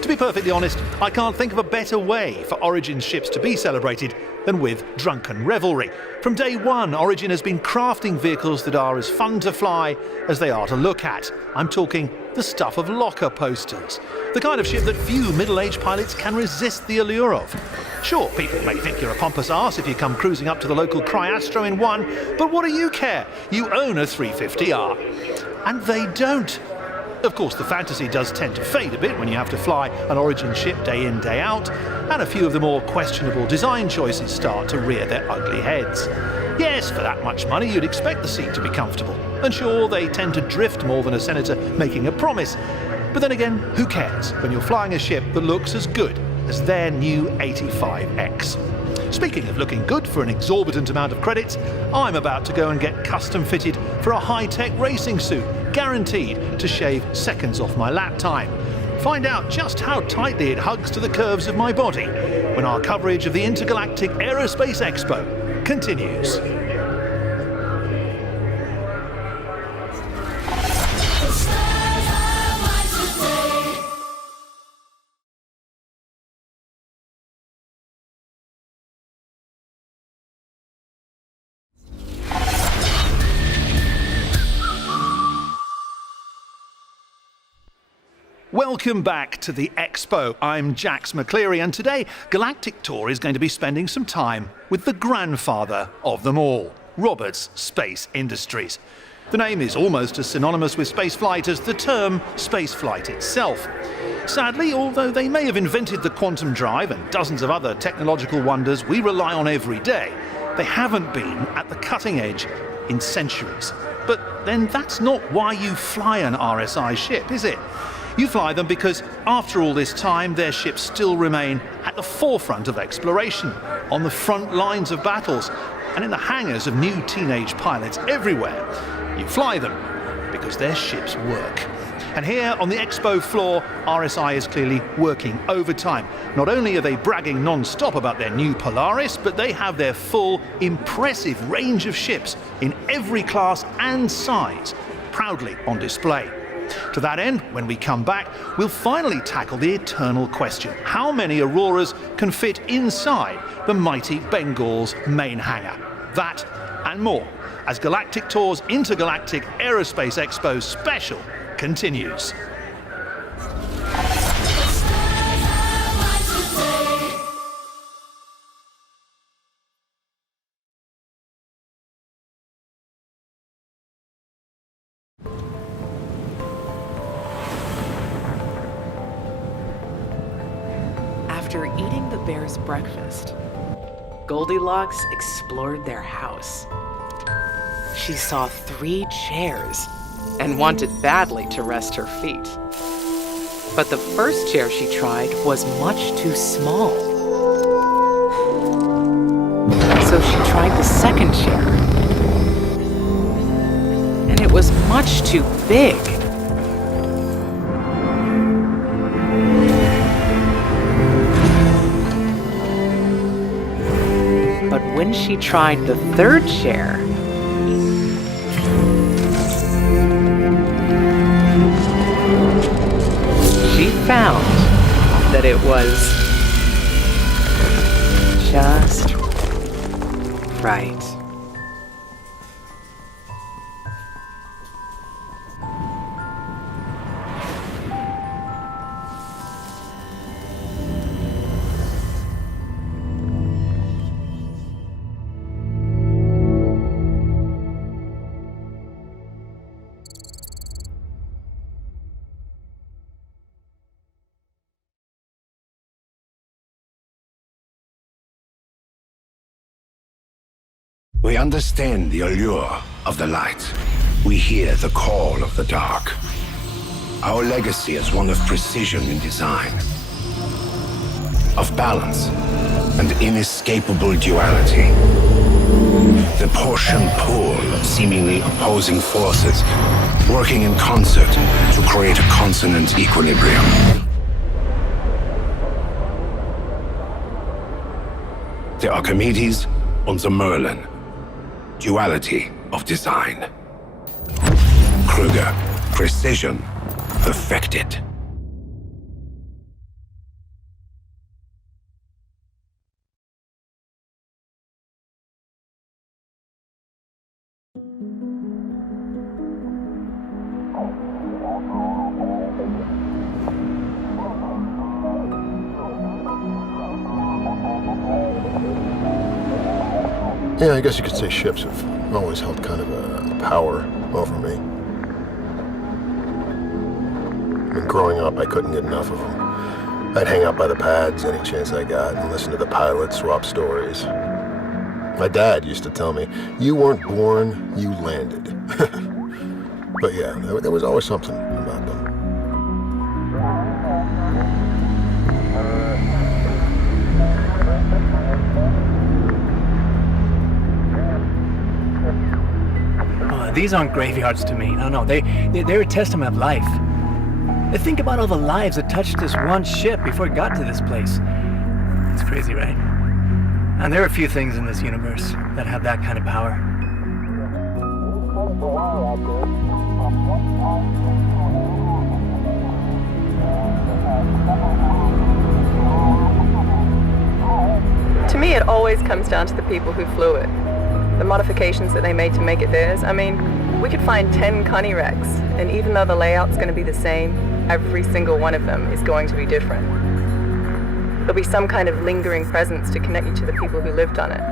To be perfectly honest, I can't think of a better way for Origin's ships to be celebrated than with drunken revelry. From day one, Origin has been crafting vehicles that are as fun to fly as they are to look at. I'm talking the stuff of locker posters. The kind of ship that few middle-aged pilots can resist the allure of. Sure, people may think you're a pompous arse if you come cruising up to the local Cryastro in one, but what do you care? You own a 350R. And they don't. Of course, the fantasy does tend to fade a bit when you have to fly an Origin ship day in, day out, and a few of the more questionable design choices start to rear their ugly heads. Yes, for that much money, you'd expect the seat to be comfortable. And sure, they tend to drift more than a senator making a promise. But then again, who cares when you're flying a ship that looks as good as their new 85X? Speaking of looking good for an exorbitant amount of credits, I'm about to go and get custom fitted for a high-tech racing suit, guaranteed to shave seconds off my lap time. Find out just how tightly it hugs to the curves of my body when our coverage of the Intergalactic Aerospace Expo continues. Welcome back to the Expo. I'm Jax McCleary, and today Galactic Tour is going to be spending some time with the grandfather of them all, Roberts Space Industries. The name is almost as synonymous with spaceflight as the term spaceflight itself. Sadly, although they may have invented the quantum drive and dozens of other technological wonders we rely on every day, they haven't been at the cutting edge in centuries. But then that's not why you fly an RSI ship, is it? You fly them because, after all this time, their ships still remain at the forefront of exploration, on the front lines of battles, and in the hangars of new teenage pilots everywhere. You fly them because their ships work. And here on the Expo floor, RSI is clearly working overtime. Not only are they bragging non-stop about their new Polaris, but they have their full, impressive range of ships in every class and size, proudly on display. To that end, when we come back, we'll finally tackle the eternal question: how many Auroras can fit inside the mighty Bengal's main hangar? That and more, as Galactic Tour's Intergalactic Aerospace Expo special continues. After eating the bear's breakfast, Goldilocks explored their house. She saw 3 chairs and wanted badly to rest her feet. But the first chair she tried was much too small. So she tried the second chair, and it was much too big. But when she tried the third chair, she found that it was just right. We understand the allure of the light. We hear the call of the dark. Our legacy is one of precision in design, of balance and inescapable duality. The push and pull of seemingly opposing forces working in concert to create a consonant equilibrium. The Archimedes and the Merlin. Duality of design. Kruger, precision, perfected. Yeah, I guess you could say ships have always held kind of a power over me. I mean, growing up, I couldn't get enough of them. I'd hang out by the pads any chance I got and listen to the pilots swap stories. My dad used to tell me, you weren't born, you landed. But yeah, there was always something about them. These aren't graveyards to me. No, they're a testament of life. Think about all the lives that touched this one ship before it got to this place. It's crazy, right? And there are a few things in this universe that have that kind of power. To me, it always comes down to the people who flew it. The modifications that they made to make it theirs. I mean, we could find 10 Connie wrecks, and even though the layout's going to be the same, every single one of them is going to be different. There'll be some kind of lingering presence to connect you to the people who lived on it.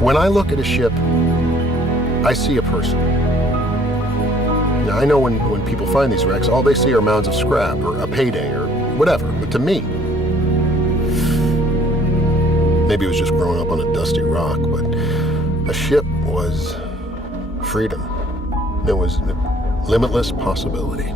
When I look at a ship, I see a person. Now, I know when people find these wrecks, all they see are mounds of scrap or a payday or whatever. But to me, maybe it was just growing up on a dusty rock, but a ship was freedom. There was limitless possibility.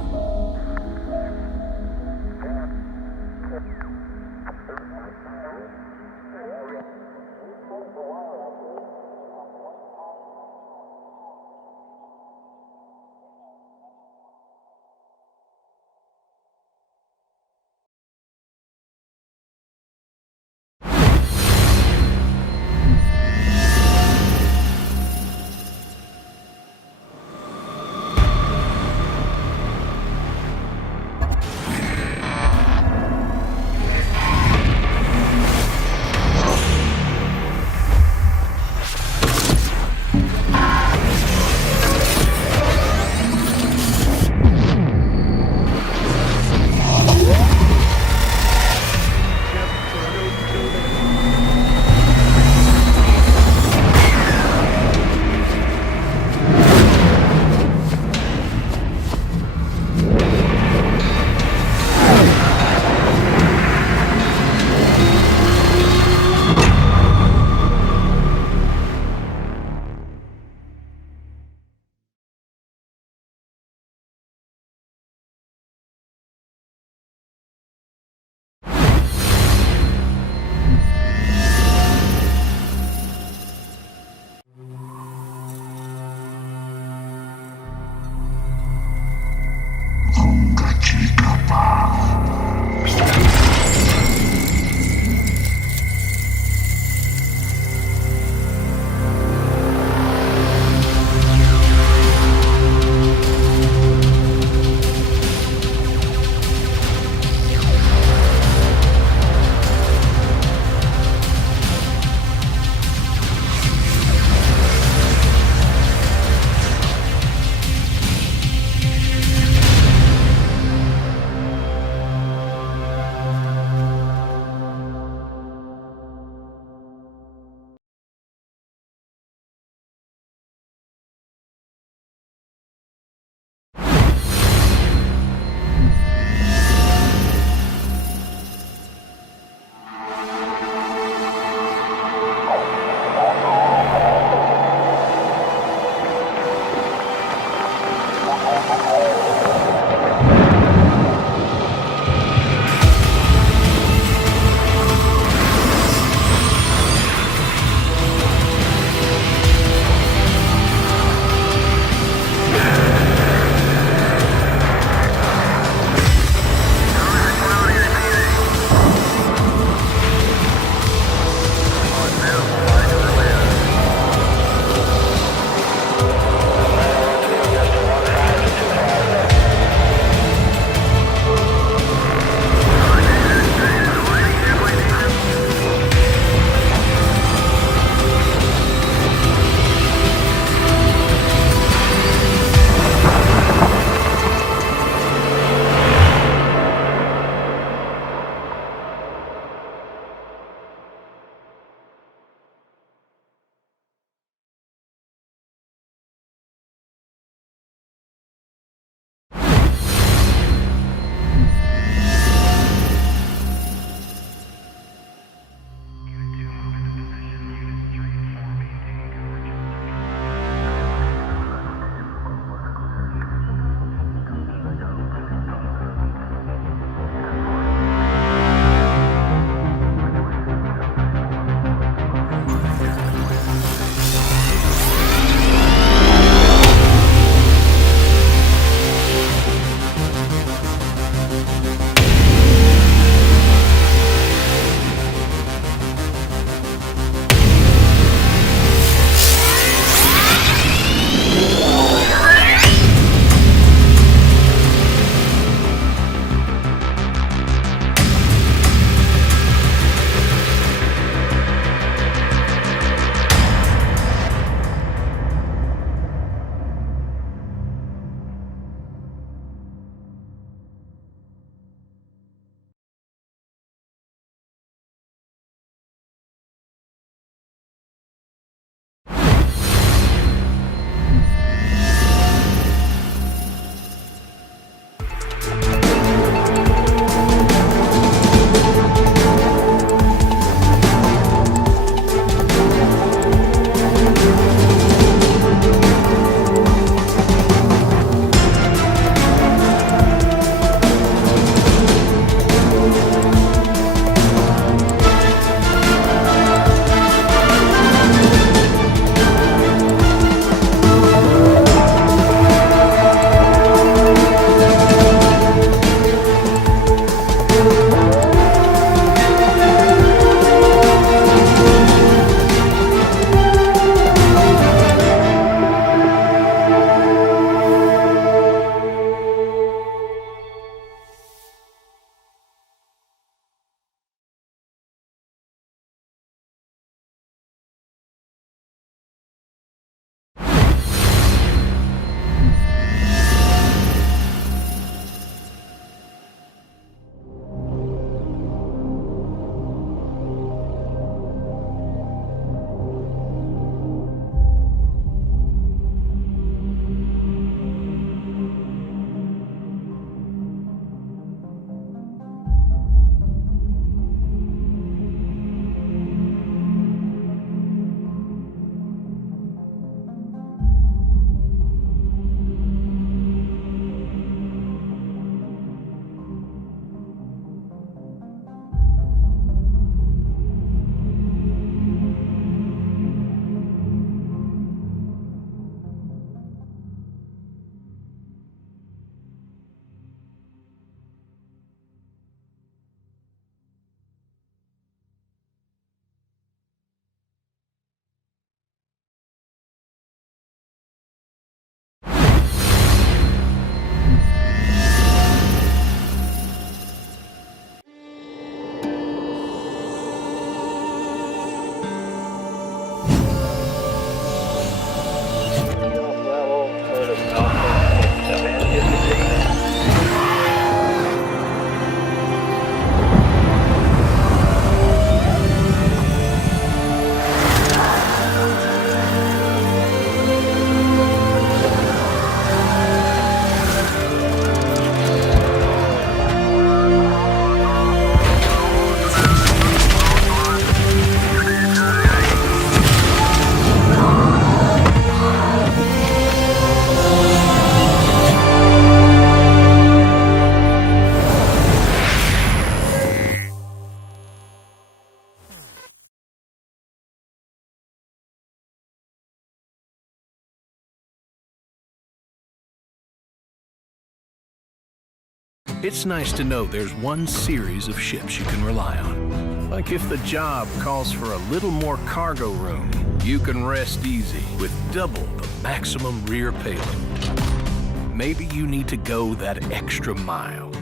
It's nice to know there's one series of ships you can rely on. Like if the job calls for a little more cargo room, you can rest easy with double the maximum rear payload. Maybe you need to go that extra mile.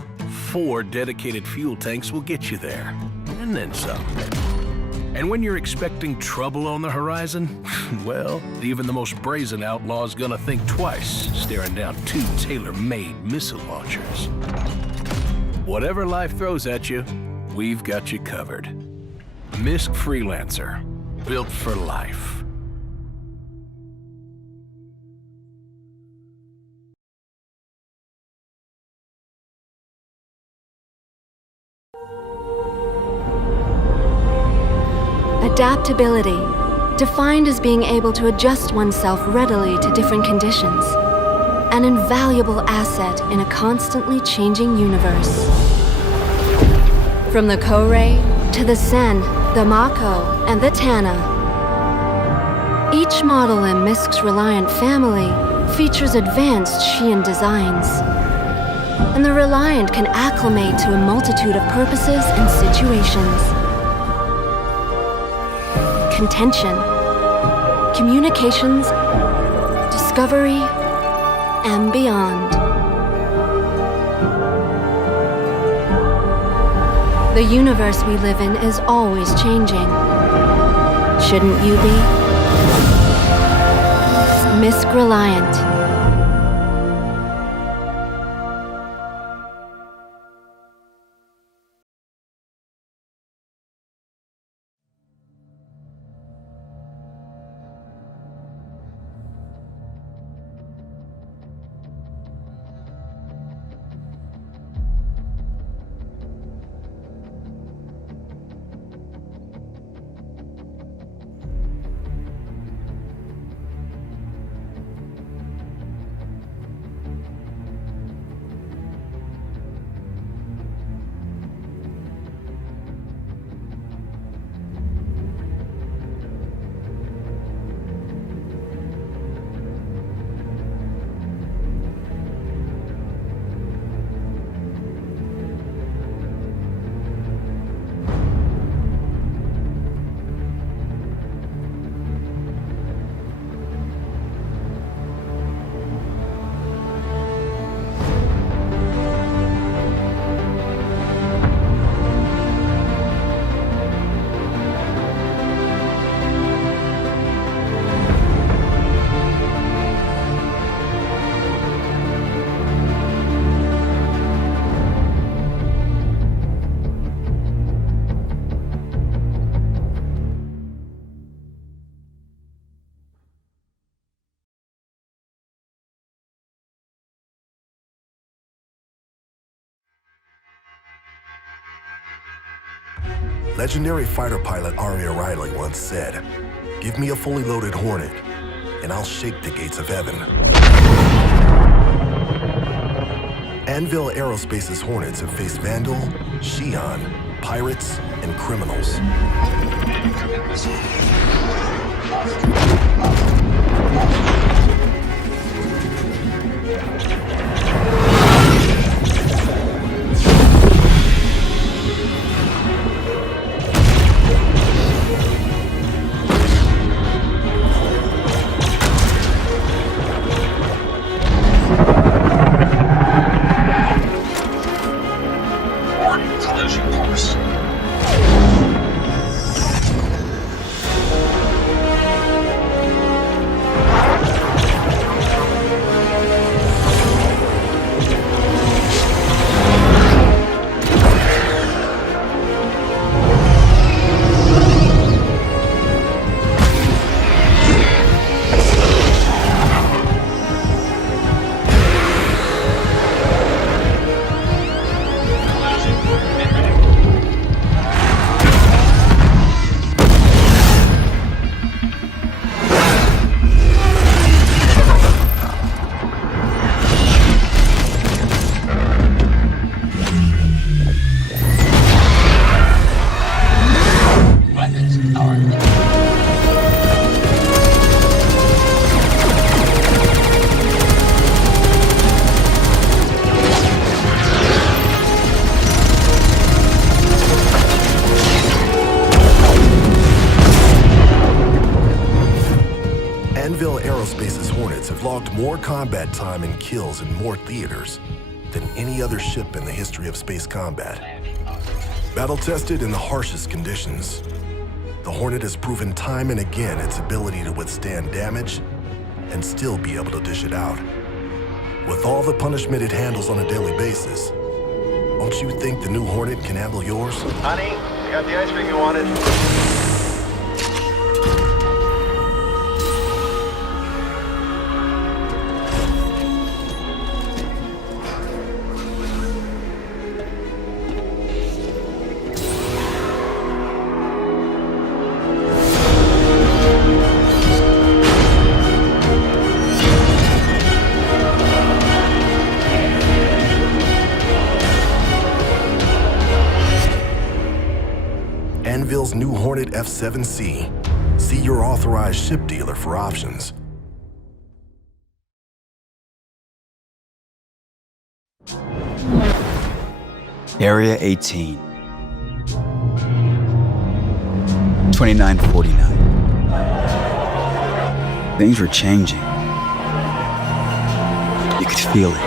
4 dedicated fuel tanks will get you there, and then some. And when you're expecting trouble on the horizon, well, even the most brazen outlaw's gonna think twice staring down 2 tailor-made missile launchers. Whatever life throws at you, we've got you covered. MISC Freelancer, built for life. Adaptability, defined as being able to adjust oneself readily to different conditions. An invaluable asset in a constantly changing universe. From the Kourei to the Sen, the Mako, and the Tana. Each model in MISC's Reliant family features advanced Xi'an designs. And the Reliant can acclimate to a multitude of purposes and situations. Contention, communications, discovery, and beyond. The universe we live in is always changing. Shouldn't you be? MISC Reliant. Legendary fighter pilot Aria Riley once said, "Give me a fully loaded Hornet, and I'll shake the gates of heaven." Anvil Aerospace's Hornets have faced Vandal, Xi'an, pirates, and criminals. more combat time and kills in more theaters than any other ship in the history of space combat. Battle-tested in the harshest conditions, the Hornet has proven time and again its ability to withstand damage and still be able to dish it out. With all the punishment it handles on a daily basis, don't you think the new Hornet can handle yours? Honey, I got the ice cream you wanted. Anvil's new Hornet F7C. See your authorized ship dealer for options. Area 18. 2949. Things were changing. You could feel it.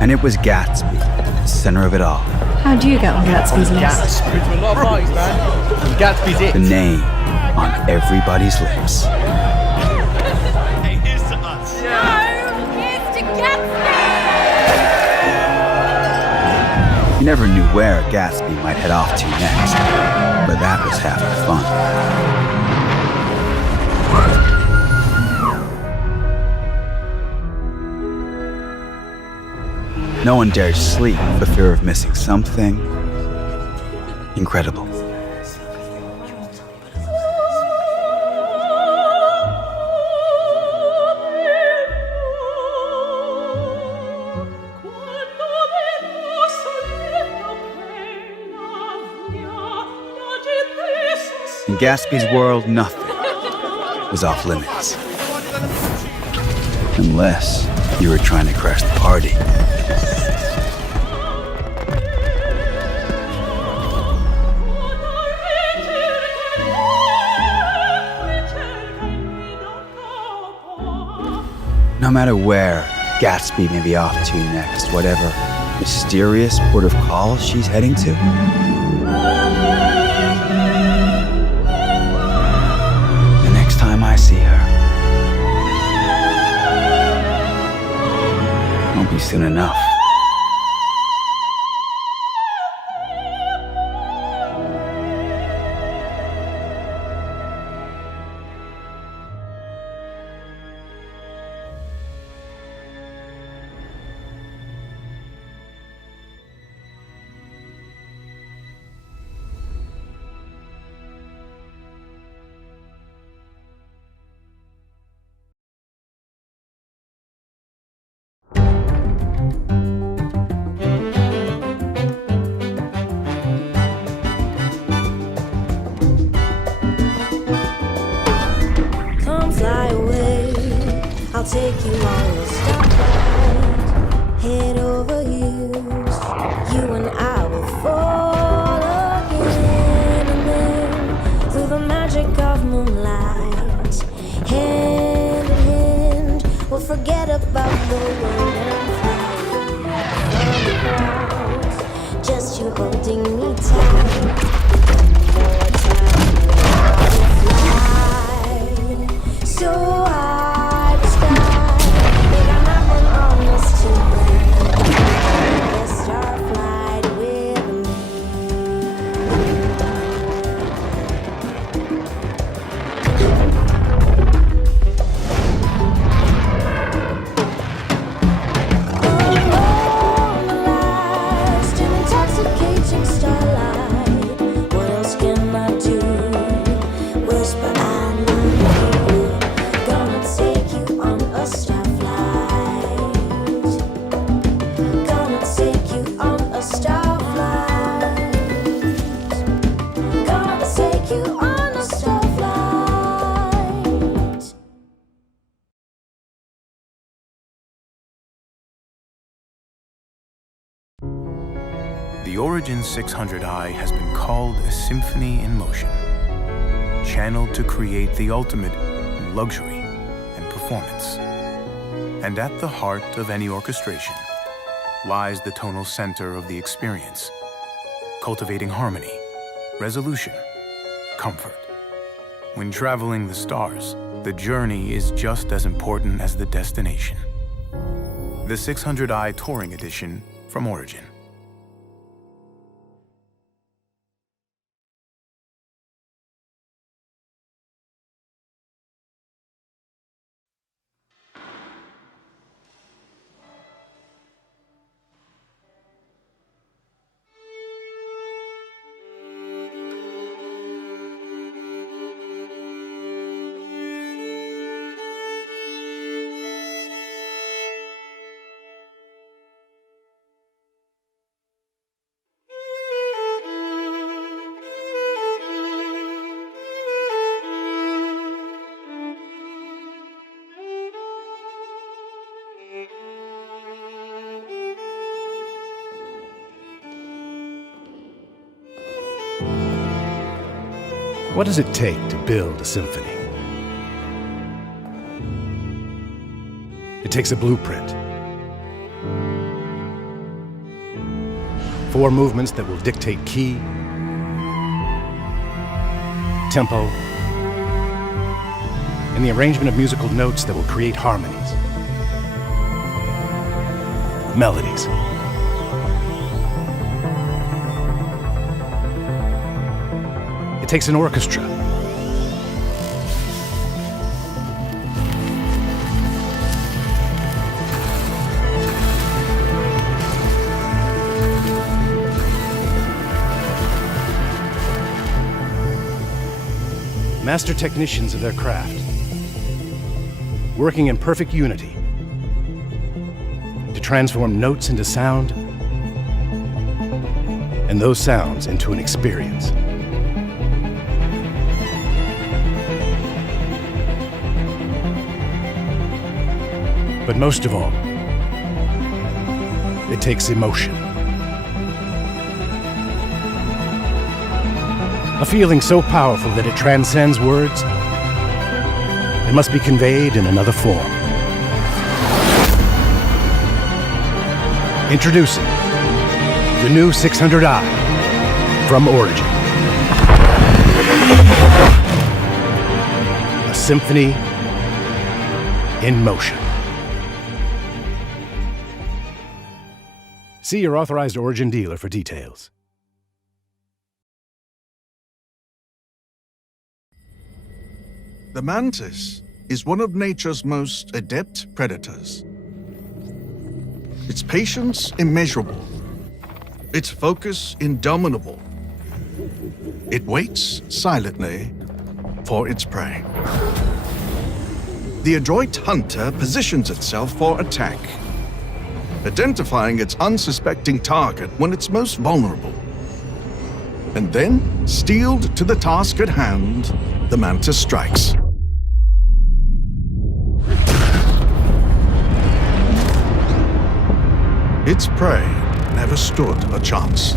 And it was Gatsby, the center of it all. How'd you get on Gatsby's list? Gatsby's it. The name on everybody's lips. Hey, here's to us. No, here's to Gatsby! You never knew where Gatsby might head off to next, but that was half the fun. No one dared sleep for fear of missing something incredible. In Gatsby's world, nothing was off limits. Unless you were trying to crash the party. No matter where Gatsby may be off to next, whatever mysterious port of call she's heading to, the next time I see her, won't be soon enough. I'll take you on a stoplight, head over heels. You and I will fall again, and then through the magic of moonlight, hand in hand, we'll forget about the world and fly from the clouds. Just you holding me tight. More time we'll fly. So The Origin 600i has been called a symphony in motion, channeled to create the ultimate in luxury performance. And at the heart of any orchestration lies the tonal center of the experience, cultivating harmony, resolution, comfort. When traveling the stars, the journey is just as important as the destination. The 600i Touring Edition from Origin. What does it take to build a symphony? It takes a blueprint. 4 movements that will dictate key, tempo, and the arrangement of musical notes that will create harmonies, melodies. It takes an orchestra. Master technicians of their craft, working in perfect unity to transform notes into sound and those sounds into an experience. But most of all, it takes emotion. A feeling so powerful that it transcends words and must be conveyed in another form. Introducing the new 600i from Origin. A symphony in motion. See your authorized Origin dealer for details. The mantis is one of nature's most adept predators. Its patience immeasurable. Its focus indomitable. It waits silently for its prey. The adroit hunter positions itself for attack, identifying its unsuspecting target when it's most vulnerable. And then, steeled to the task at hand, the mantis strikes. Its prey never stood a chance.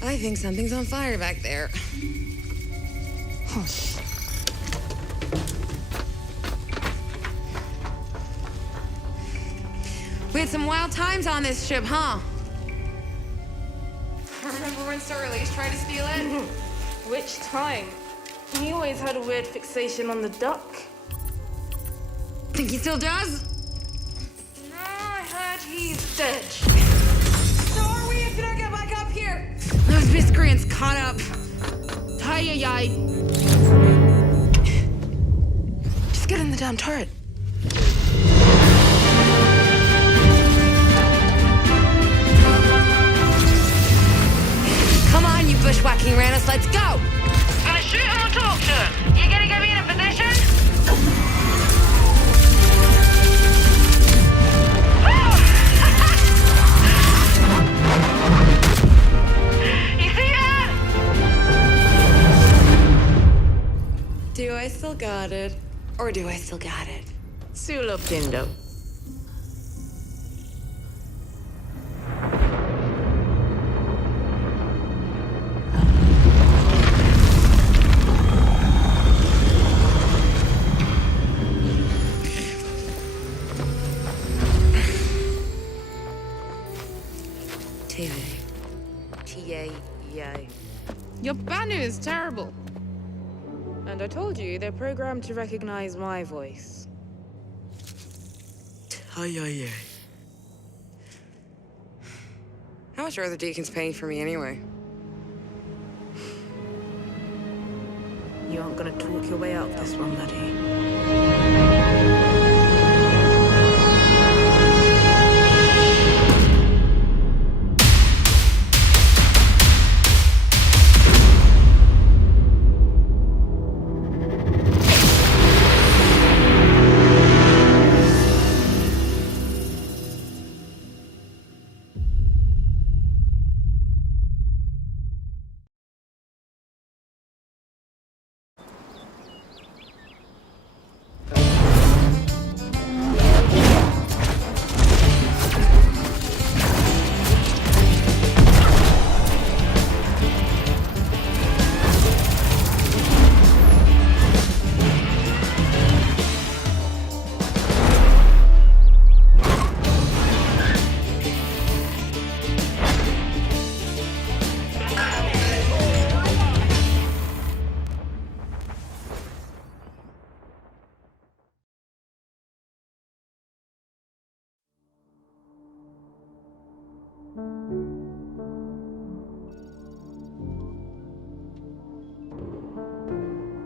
I think something's on fire back there. We had some wild times on this ship, huh? Remember when Sir Elise tried to steal it? Which time? He always had a weird fixation on the duck. Think he still does? No, I heard he's dead. So are we if you don't get back up here? Those miscreants caught up. Hi-yi-yi. Just get in the damn turret. Come on, you bushwhacking ranus, let's go! Gonna shoot him or talk to him? You gonna get me in a position? You see that? Do I still got it? Or do I still got it? Sulo Pindo. T-A-E-A. Your Banu is terrible. And I told you, they're programmed to recognize my voice. Hi-yi-yi. How much are the deacons paying for me anyway? You aren't gonna talk your way out of this one, buddy.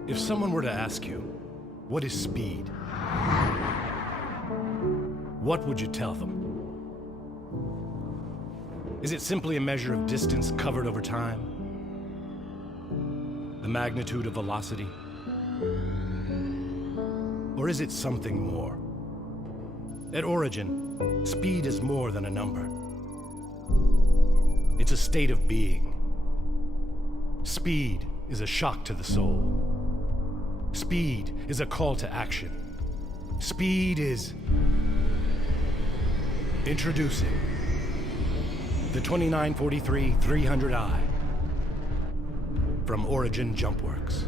If someone were to ask you, what is speed? What would you tell them? Is it simply a measure of distance covered over time? The magnitude of velocity? Or is it something more? At origin, speed is more than a number. It's a state of being. Speed is a shock to the soul. Speed is a call to action. Speed is... Introducing the 2943-300i from Origin Jumpworks.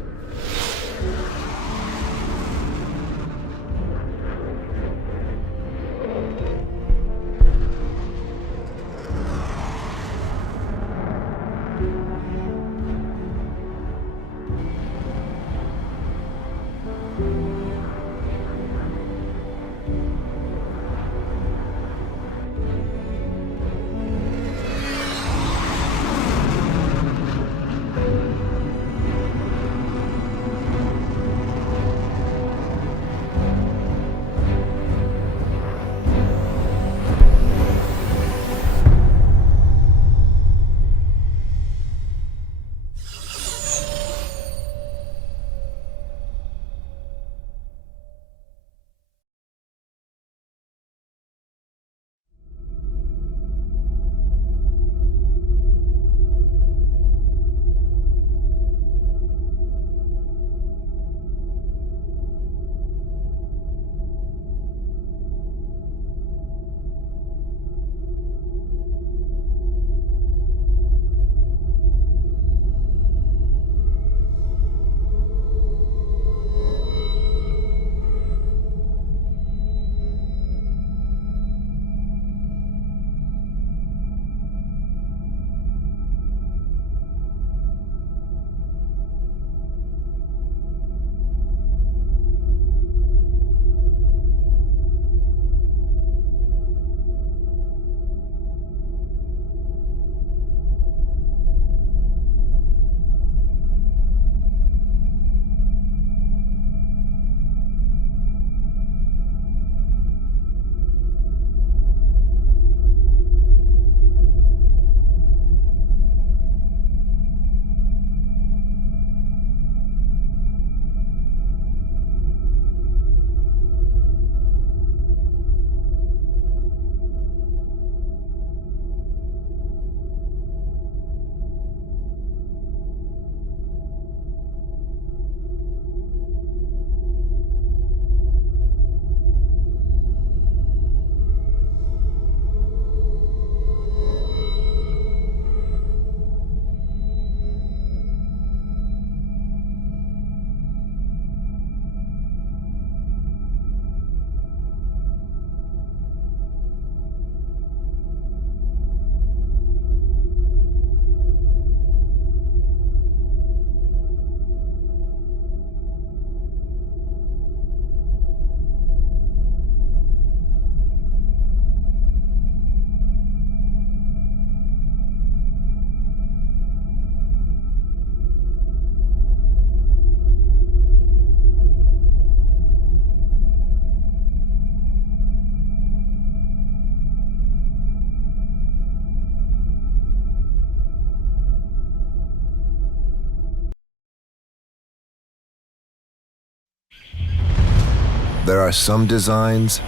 some designs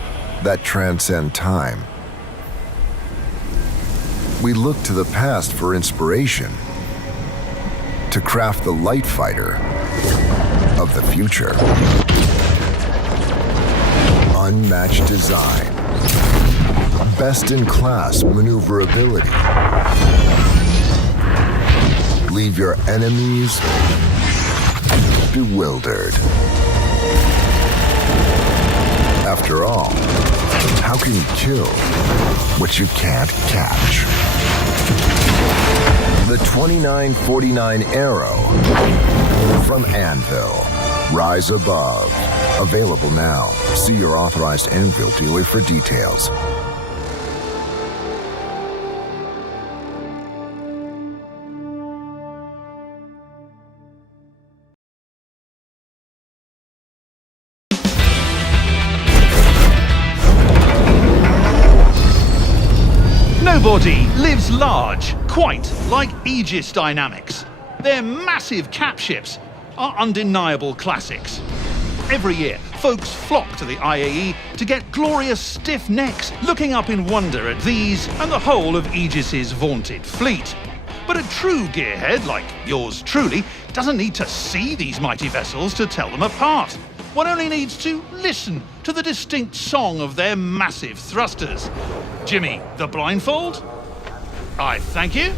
that transcend time. We look to the past for inspiration to craft the light fighter of the future. Unmatched design, best-in-class maneuverability. Leave your enemies bewildered. After all, how can you kill what you can't catch? The 2949 Arrow from Anvil. Rise above. Available now. See your authorized Anvil dealer for details. Nobody lives large, quite like Aegis Dynamics. Their massive cap ships are undeniable classics. Every year, folks flock to the IAE to get glorious stiff necks, looking up in wonder at these and the whole of Aegis's vaunted fleet. But a true gearhead, like yours truly, doesn't need to see these mighty vessels to tell them apart. One only needs to listen to the distinct song of their massive thrusters. Jimmy, the blindfold? I thank you.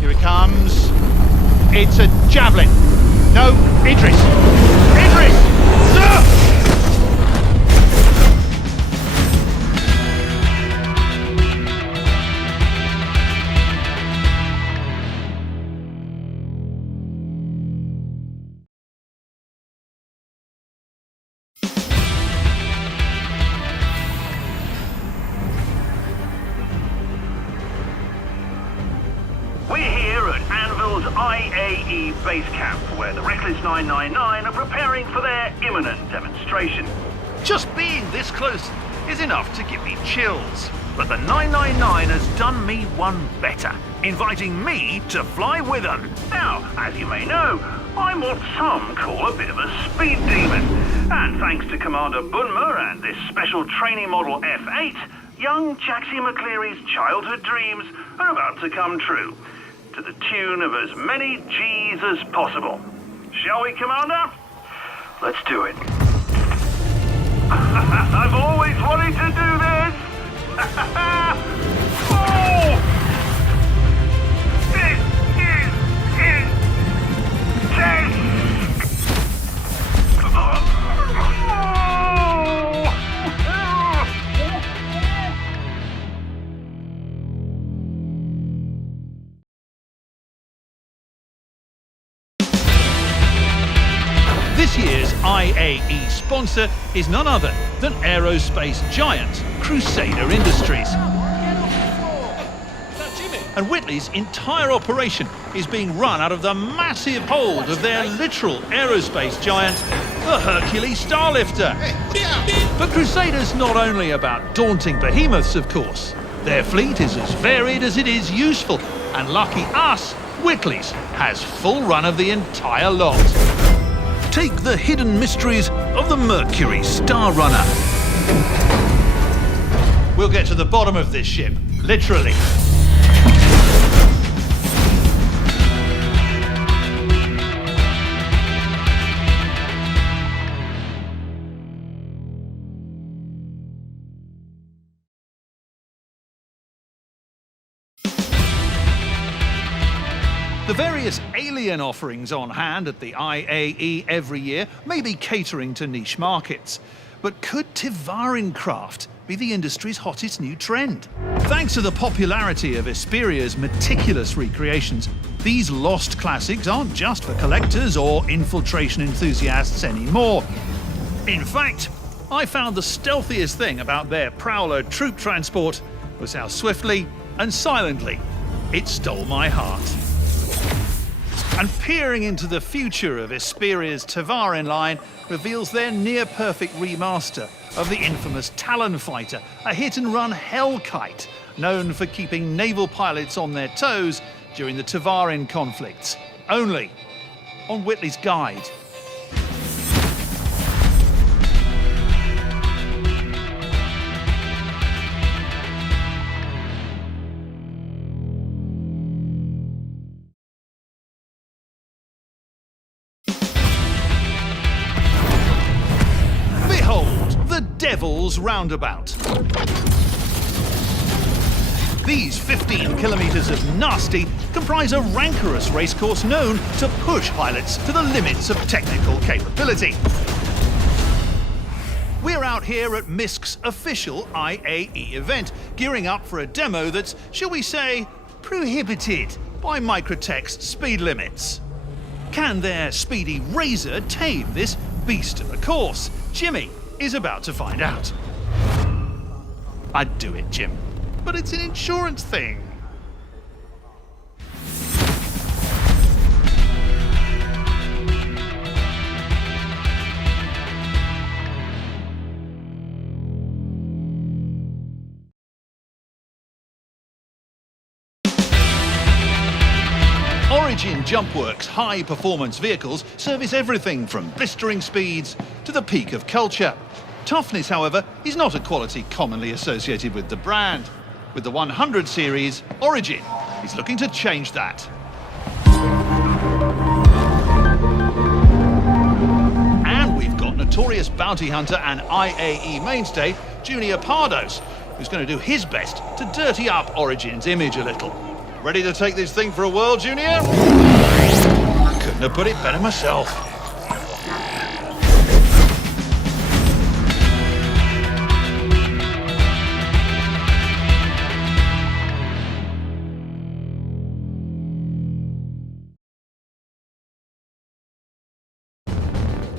Here it comes. It's a javelin. No, Idris. Idris! Sir! We're here at Anvil's IAE base camp, where the Reckless 999 are preparing for their imminent demonstration. Just being this close is enough to give me chills. But the 999 has done me one better, inviting me to fly with them. Now, as you may know, I'm what some call a bit of a speed demon. And thanks to Commander Bunmer and this special training model F8, young Jaxie McCleary's childhood dreams are about to come true, to the tune of as many G's as possible. Shall we, Commander? Let's do it. I've always wanted to do this! Oh! This is intense! This year's IAE sponsor is none other than aerospace giant Crusader Industries. And Whitley's entire operation is being run out of the massive hold of their literal aerospace giant, the Hercules Starlifter. But Crusader's not only about daunting behemoths, of course. Their fleet is as varied as it is useful, and lucky us, Whitley's has full run of the entire lot. Take the hidden mysteries of the Mercury Star Runner. We'll get to the bottom of this ship, literally. The various alien offerings on hand at the IAE every year may be catering to niche markets. But could Tivarin craft be the industry's hottest new trend? Thanks to the popularity of Esperia's meticulous recreations, these lost classics aren't just for collectors or infiltration enthusiasts anymore. In fact, I found the stealthiest thing about their Prowler troop transport was how swiftly and silently it stole my heart. And peering into the future of Esperia's Tivarin line reveals their near-perfect remaster of the infamous Talon fighter, a hit-and-run Hellkite, known for keeping naval pilots on their toes during the Tivarin conflicts. Only on Whitley's Guide. the Devil's Roundabout. These 15 kilometers of nasty comprise a rancorous racecourse known to push pilots to the limits of technical capability. We're out here at MISC's official IAE event, gearing up for a demo that's, shall we say, prohibited by Microtech's speed limits. Can their speedy razor tame this beast of a course? Jimmy is about to find out. I'd do it, Jim, but it's an insurance thing. Origin Jumpworks high-performance vehicles service everything from blistering speeds to the peak of culture. Toughness, however, is not a quality commonly associated with the brand. With the 100 series, Origin is looking to change that. And we've got notorious bounty hunter and IAE mainstay, Junior Pardos, who's going to do his best to dirty up Origin's image a little. Ready to take this thing for a whirl, Junior? Couldn't have put it better myself.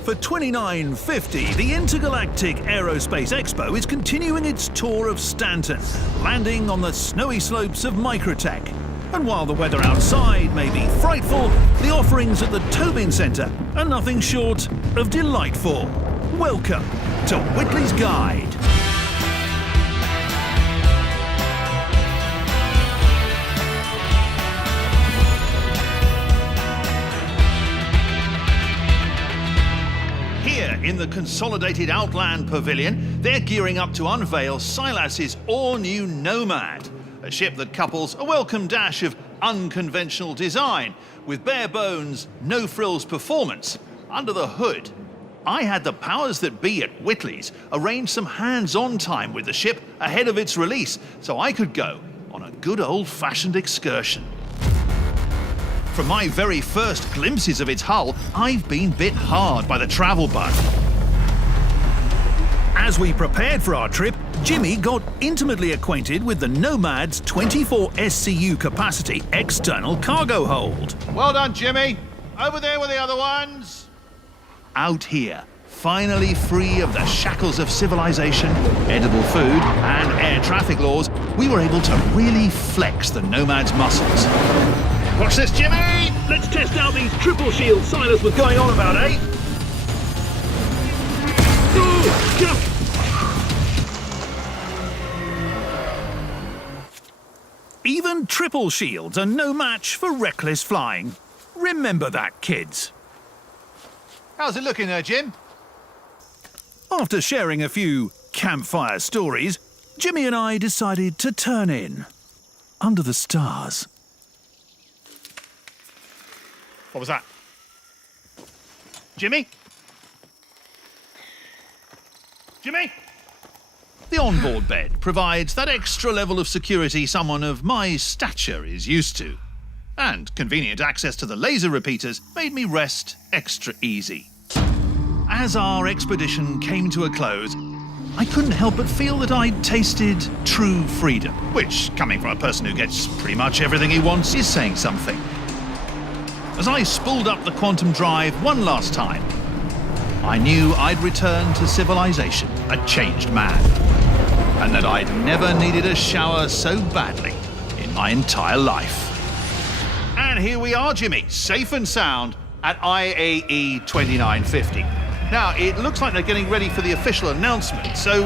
For $29.50, the Intergalactic Aerospace Expo is continuing its tour of Stanton, landing on the snowy slopes of Microtech. And while the weather outside may be frightful, the offerings at the Tobin Centre are nothing short of delightful. Welcome to Whitley's Guide. Here in the consolidated Outland Pavilion, they're gearing up to unveil Silas's all-new Nomad, a ship that couples a welcome dash of unconventional design with bare-bones, no-frills performance under the hood. I had the powers that be at Whitley's arrange some hands-on time with the ship ahead of its release so I could go on a good old-fashioned excursion. From my very first glimpses of its hull, I've been bit hard by the travel bug. As we prepared for our trip, Jimmy got intimately acquainted with the Nomad's 24 SCU capacity external cargo hold. Well done, Jimmy. Over there with the other ones. Out here, finally free of the shackles of civilization, edible food, and air traffic laws, we were able to really flex the Nomad's muscles. Watch this, Jimmy! Let's test out these triple shields Silas was going on about, eh? Ooh, jump! Even triple shields are no match for reckless flying. Remember that, kids. How's it looking there, Jim? After sharing a few campfire stories, Jimmy and I decided to turn in under the stars. What was that? Jimmy? Jimmy? The onboard bed provides that extra level of security someone of my stature is used to. And convenient access to the laser repeaters made me rest extra easy. As our expedition came to a close, I couldn't help but feel that I'd tasted true freedom, which, coming from a person who gets pretty much everything he wants, is saying something. As I spooled up the quantum drive one last time, I knew I'd returned to civilization a changed man, and that I'd never needed a shower so badly in my entire life. And here we are, Jimmy, safe and sound at IAE 2950. Now, it looks like they're getting ready for the official announcement, so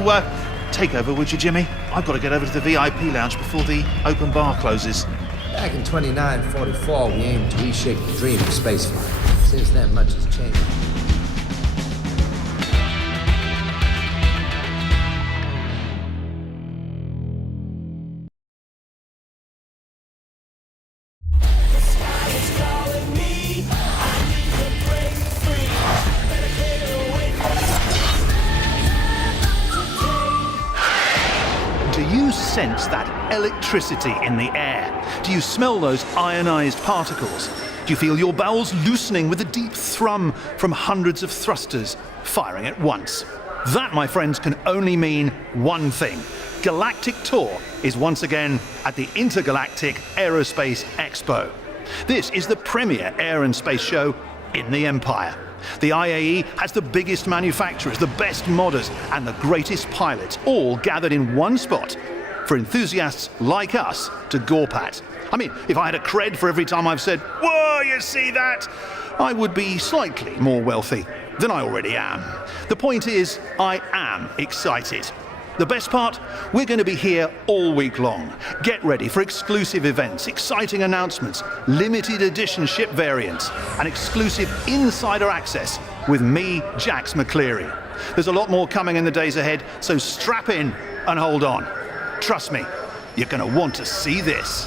take over, would you, Jimmy? I've got to get over to the VIP lounge before the open bar closes. Back in 2944, we aimed to reshape the dream of spaceflight. Since then, much has changed. sense that electricity in the air? Do you smell those ionized particles? Do you feel your bowels loosening with a deep thrum from hundreds of thrusters firing at once? That, my friends, can only mean one thing. Galactic Tour is once again at the Intergalactic Aerospace Expo. This is the premier air and space show in the Empire. The IAE has the biggest manufacturers, the best modders, and the greatest pilots, all gathered in one spot for enthusiasts like us to gawp at. I mean, if I had a cred for every time I've said, "Whoa, you see that?" I would be slightly more wealthy than I already am. The point is, I am excited. The best part? We're going to be here all week long. Get ready for exclusive events, exciting announcements, limited edition ship variants, and exclusive insider access with me, Jax McCleary. There's a lot more coming in the days ahead, so strap in and hold on. Trust me, you're going to want to see this.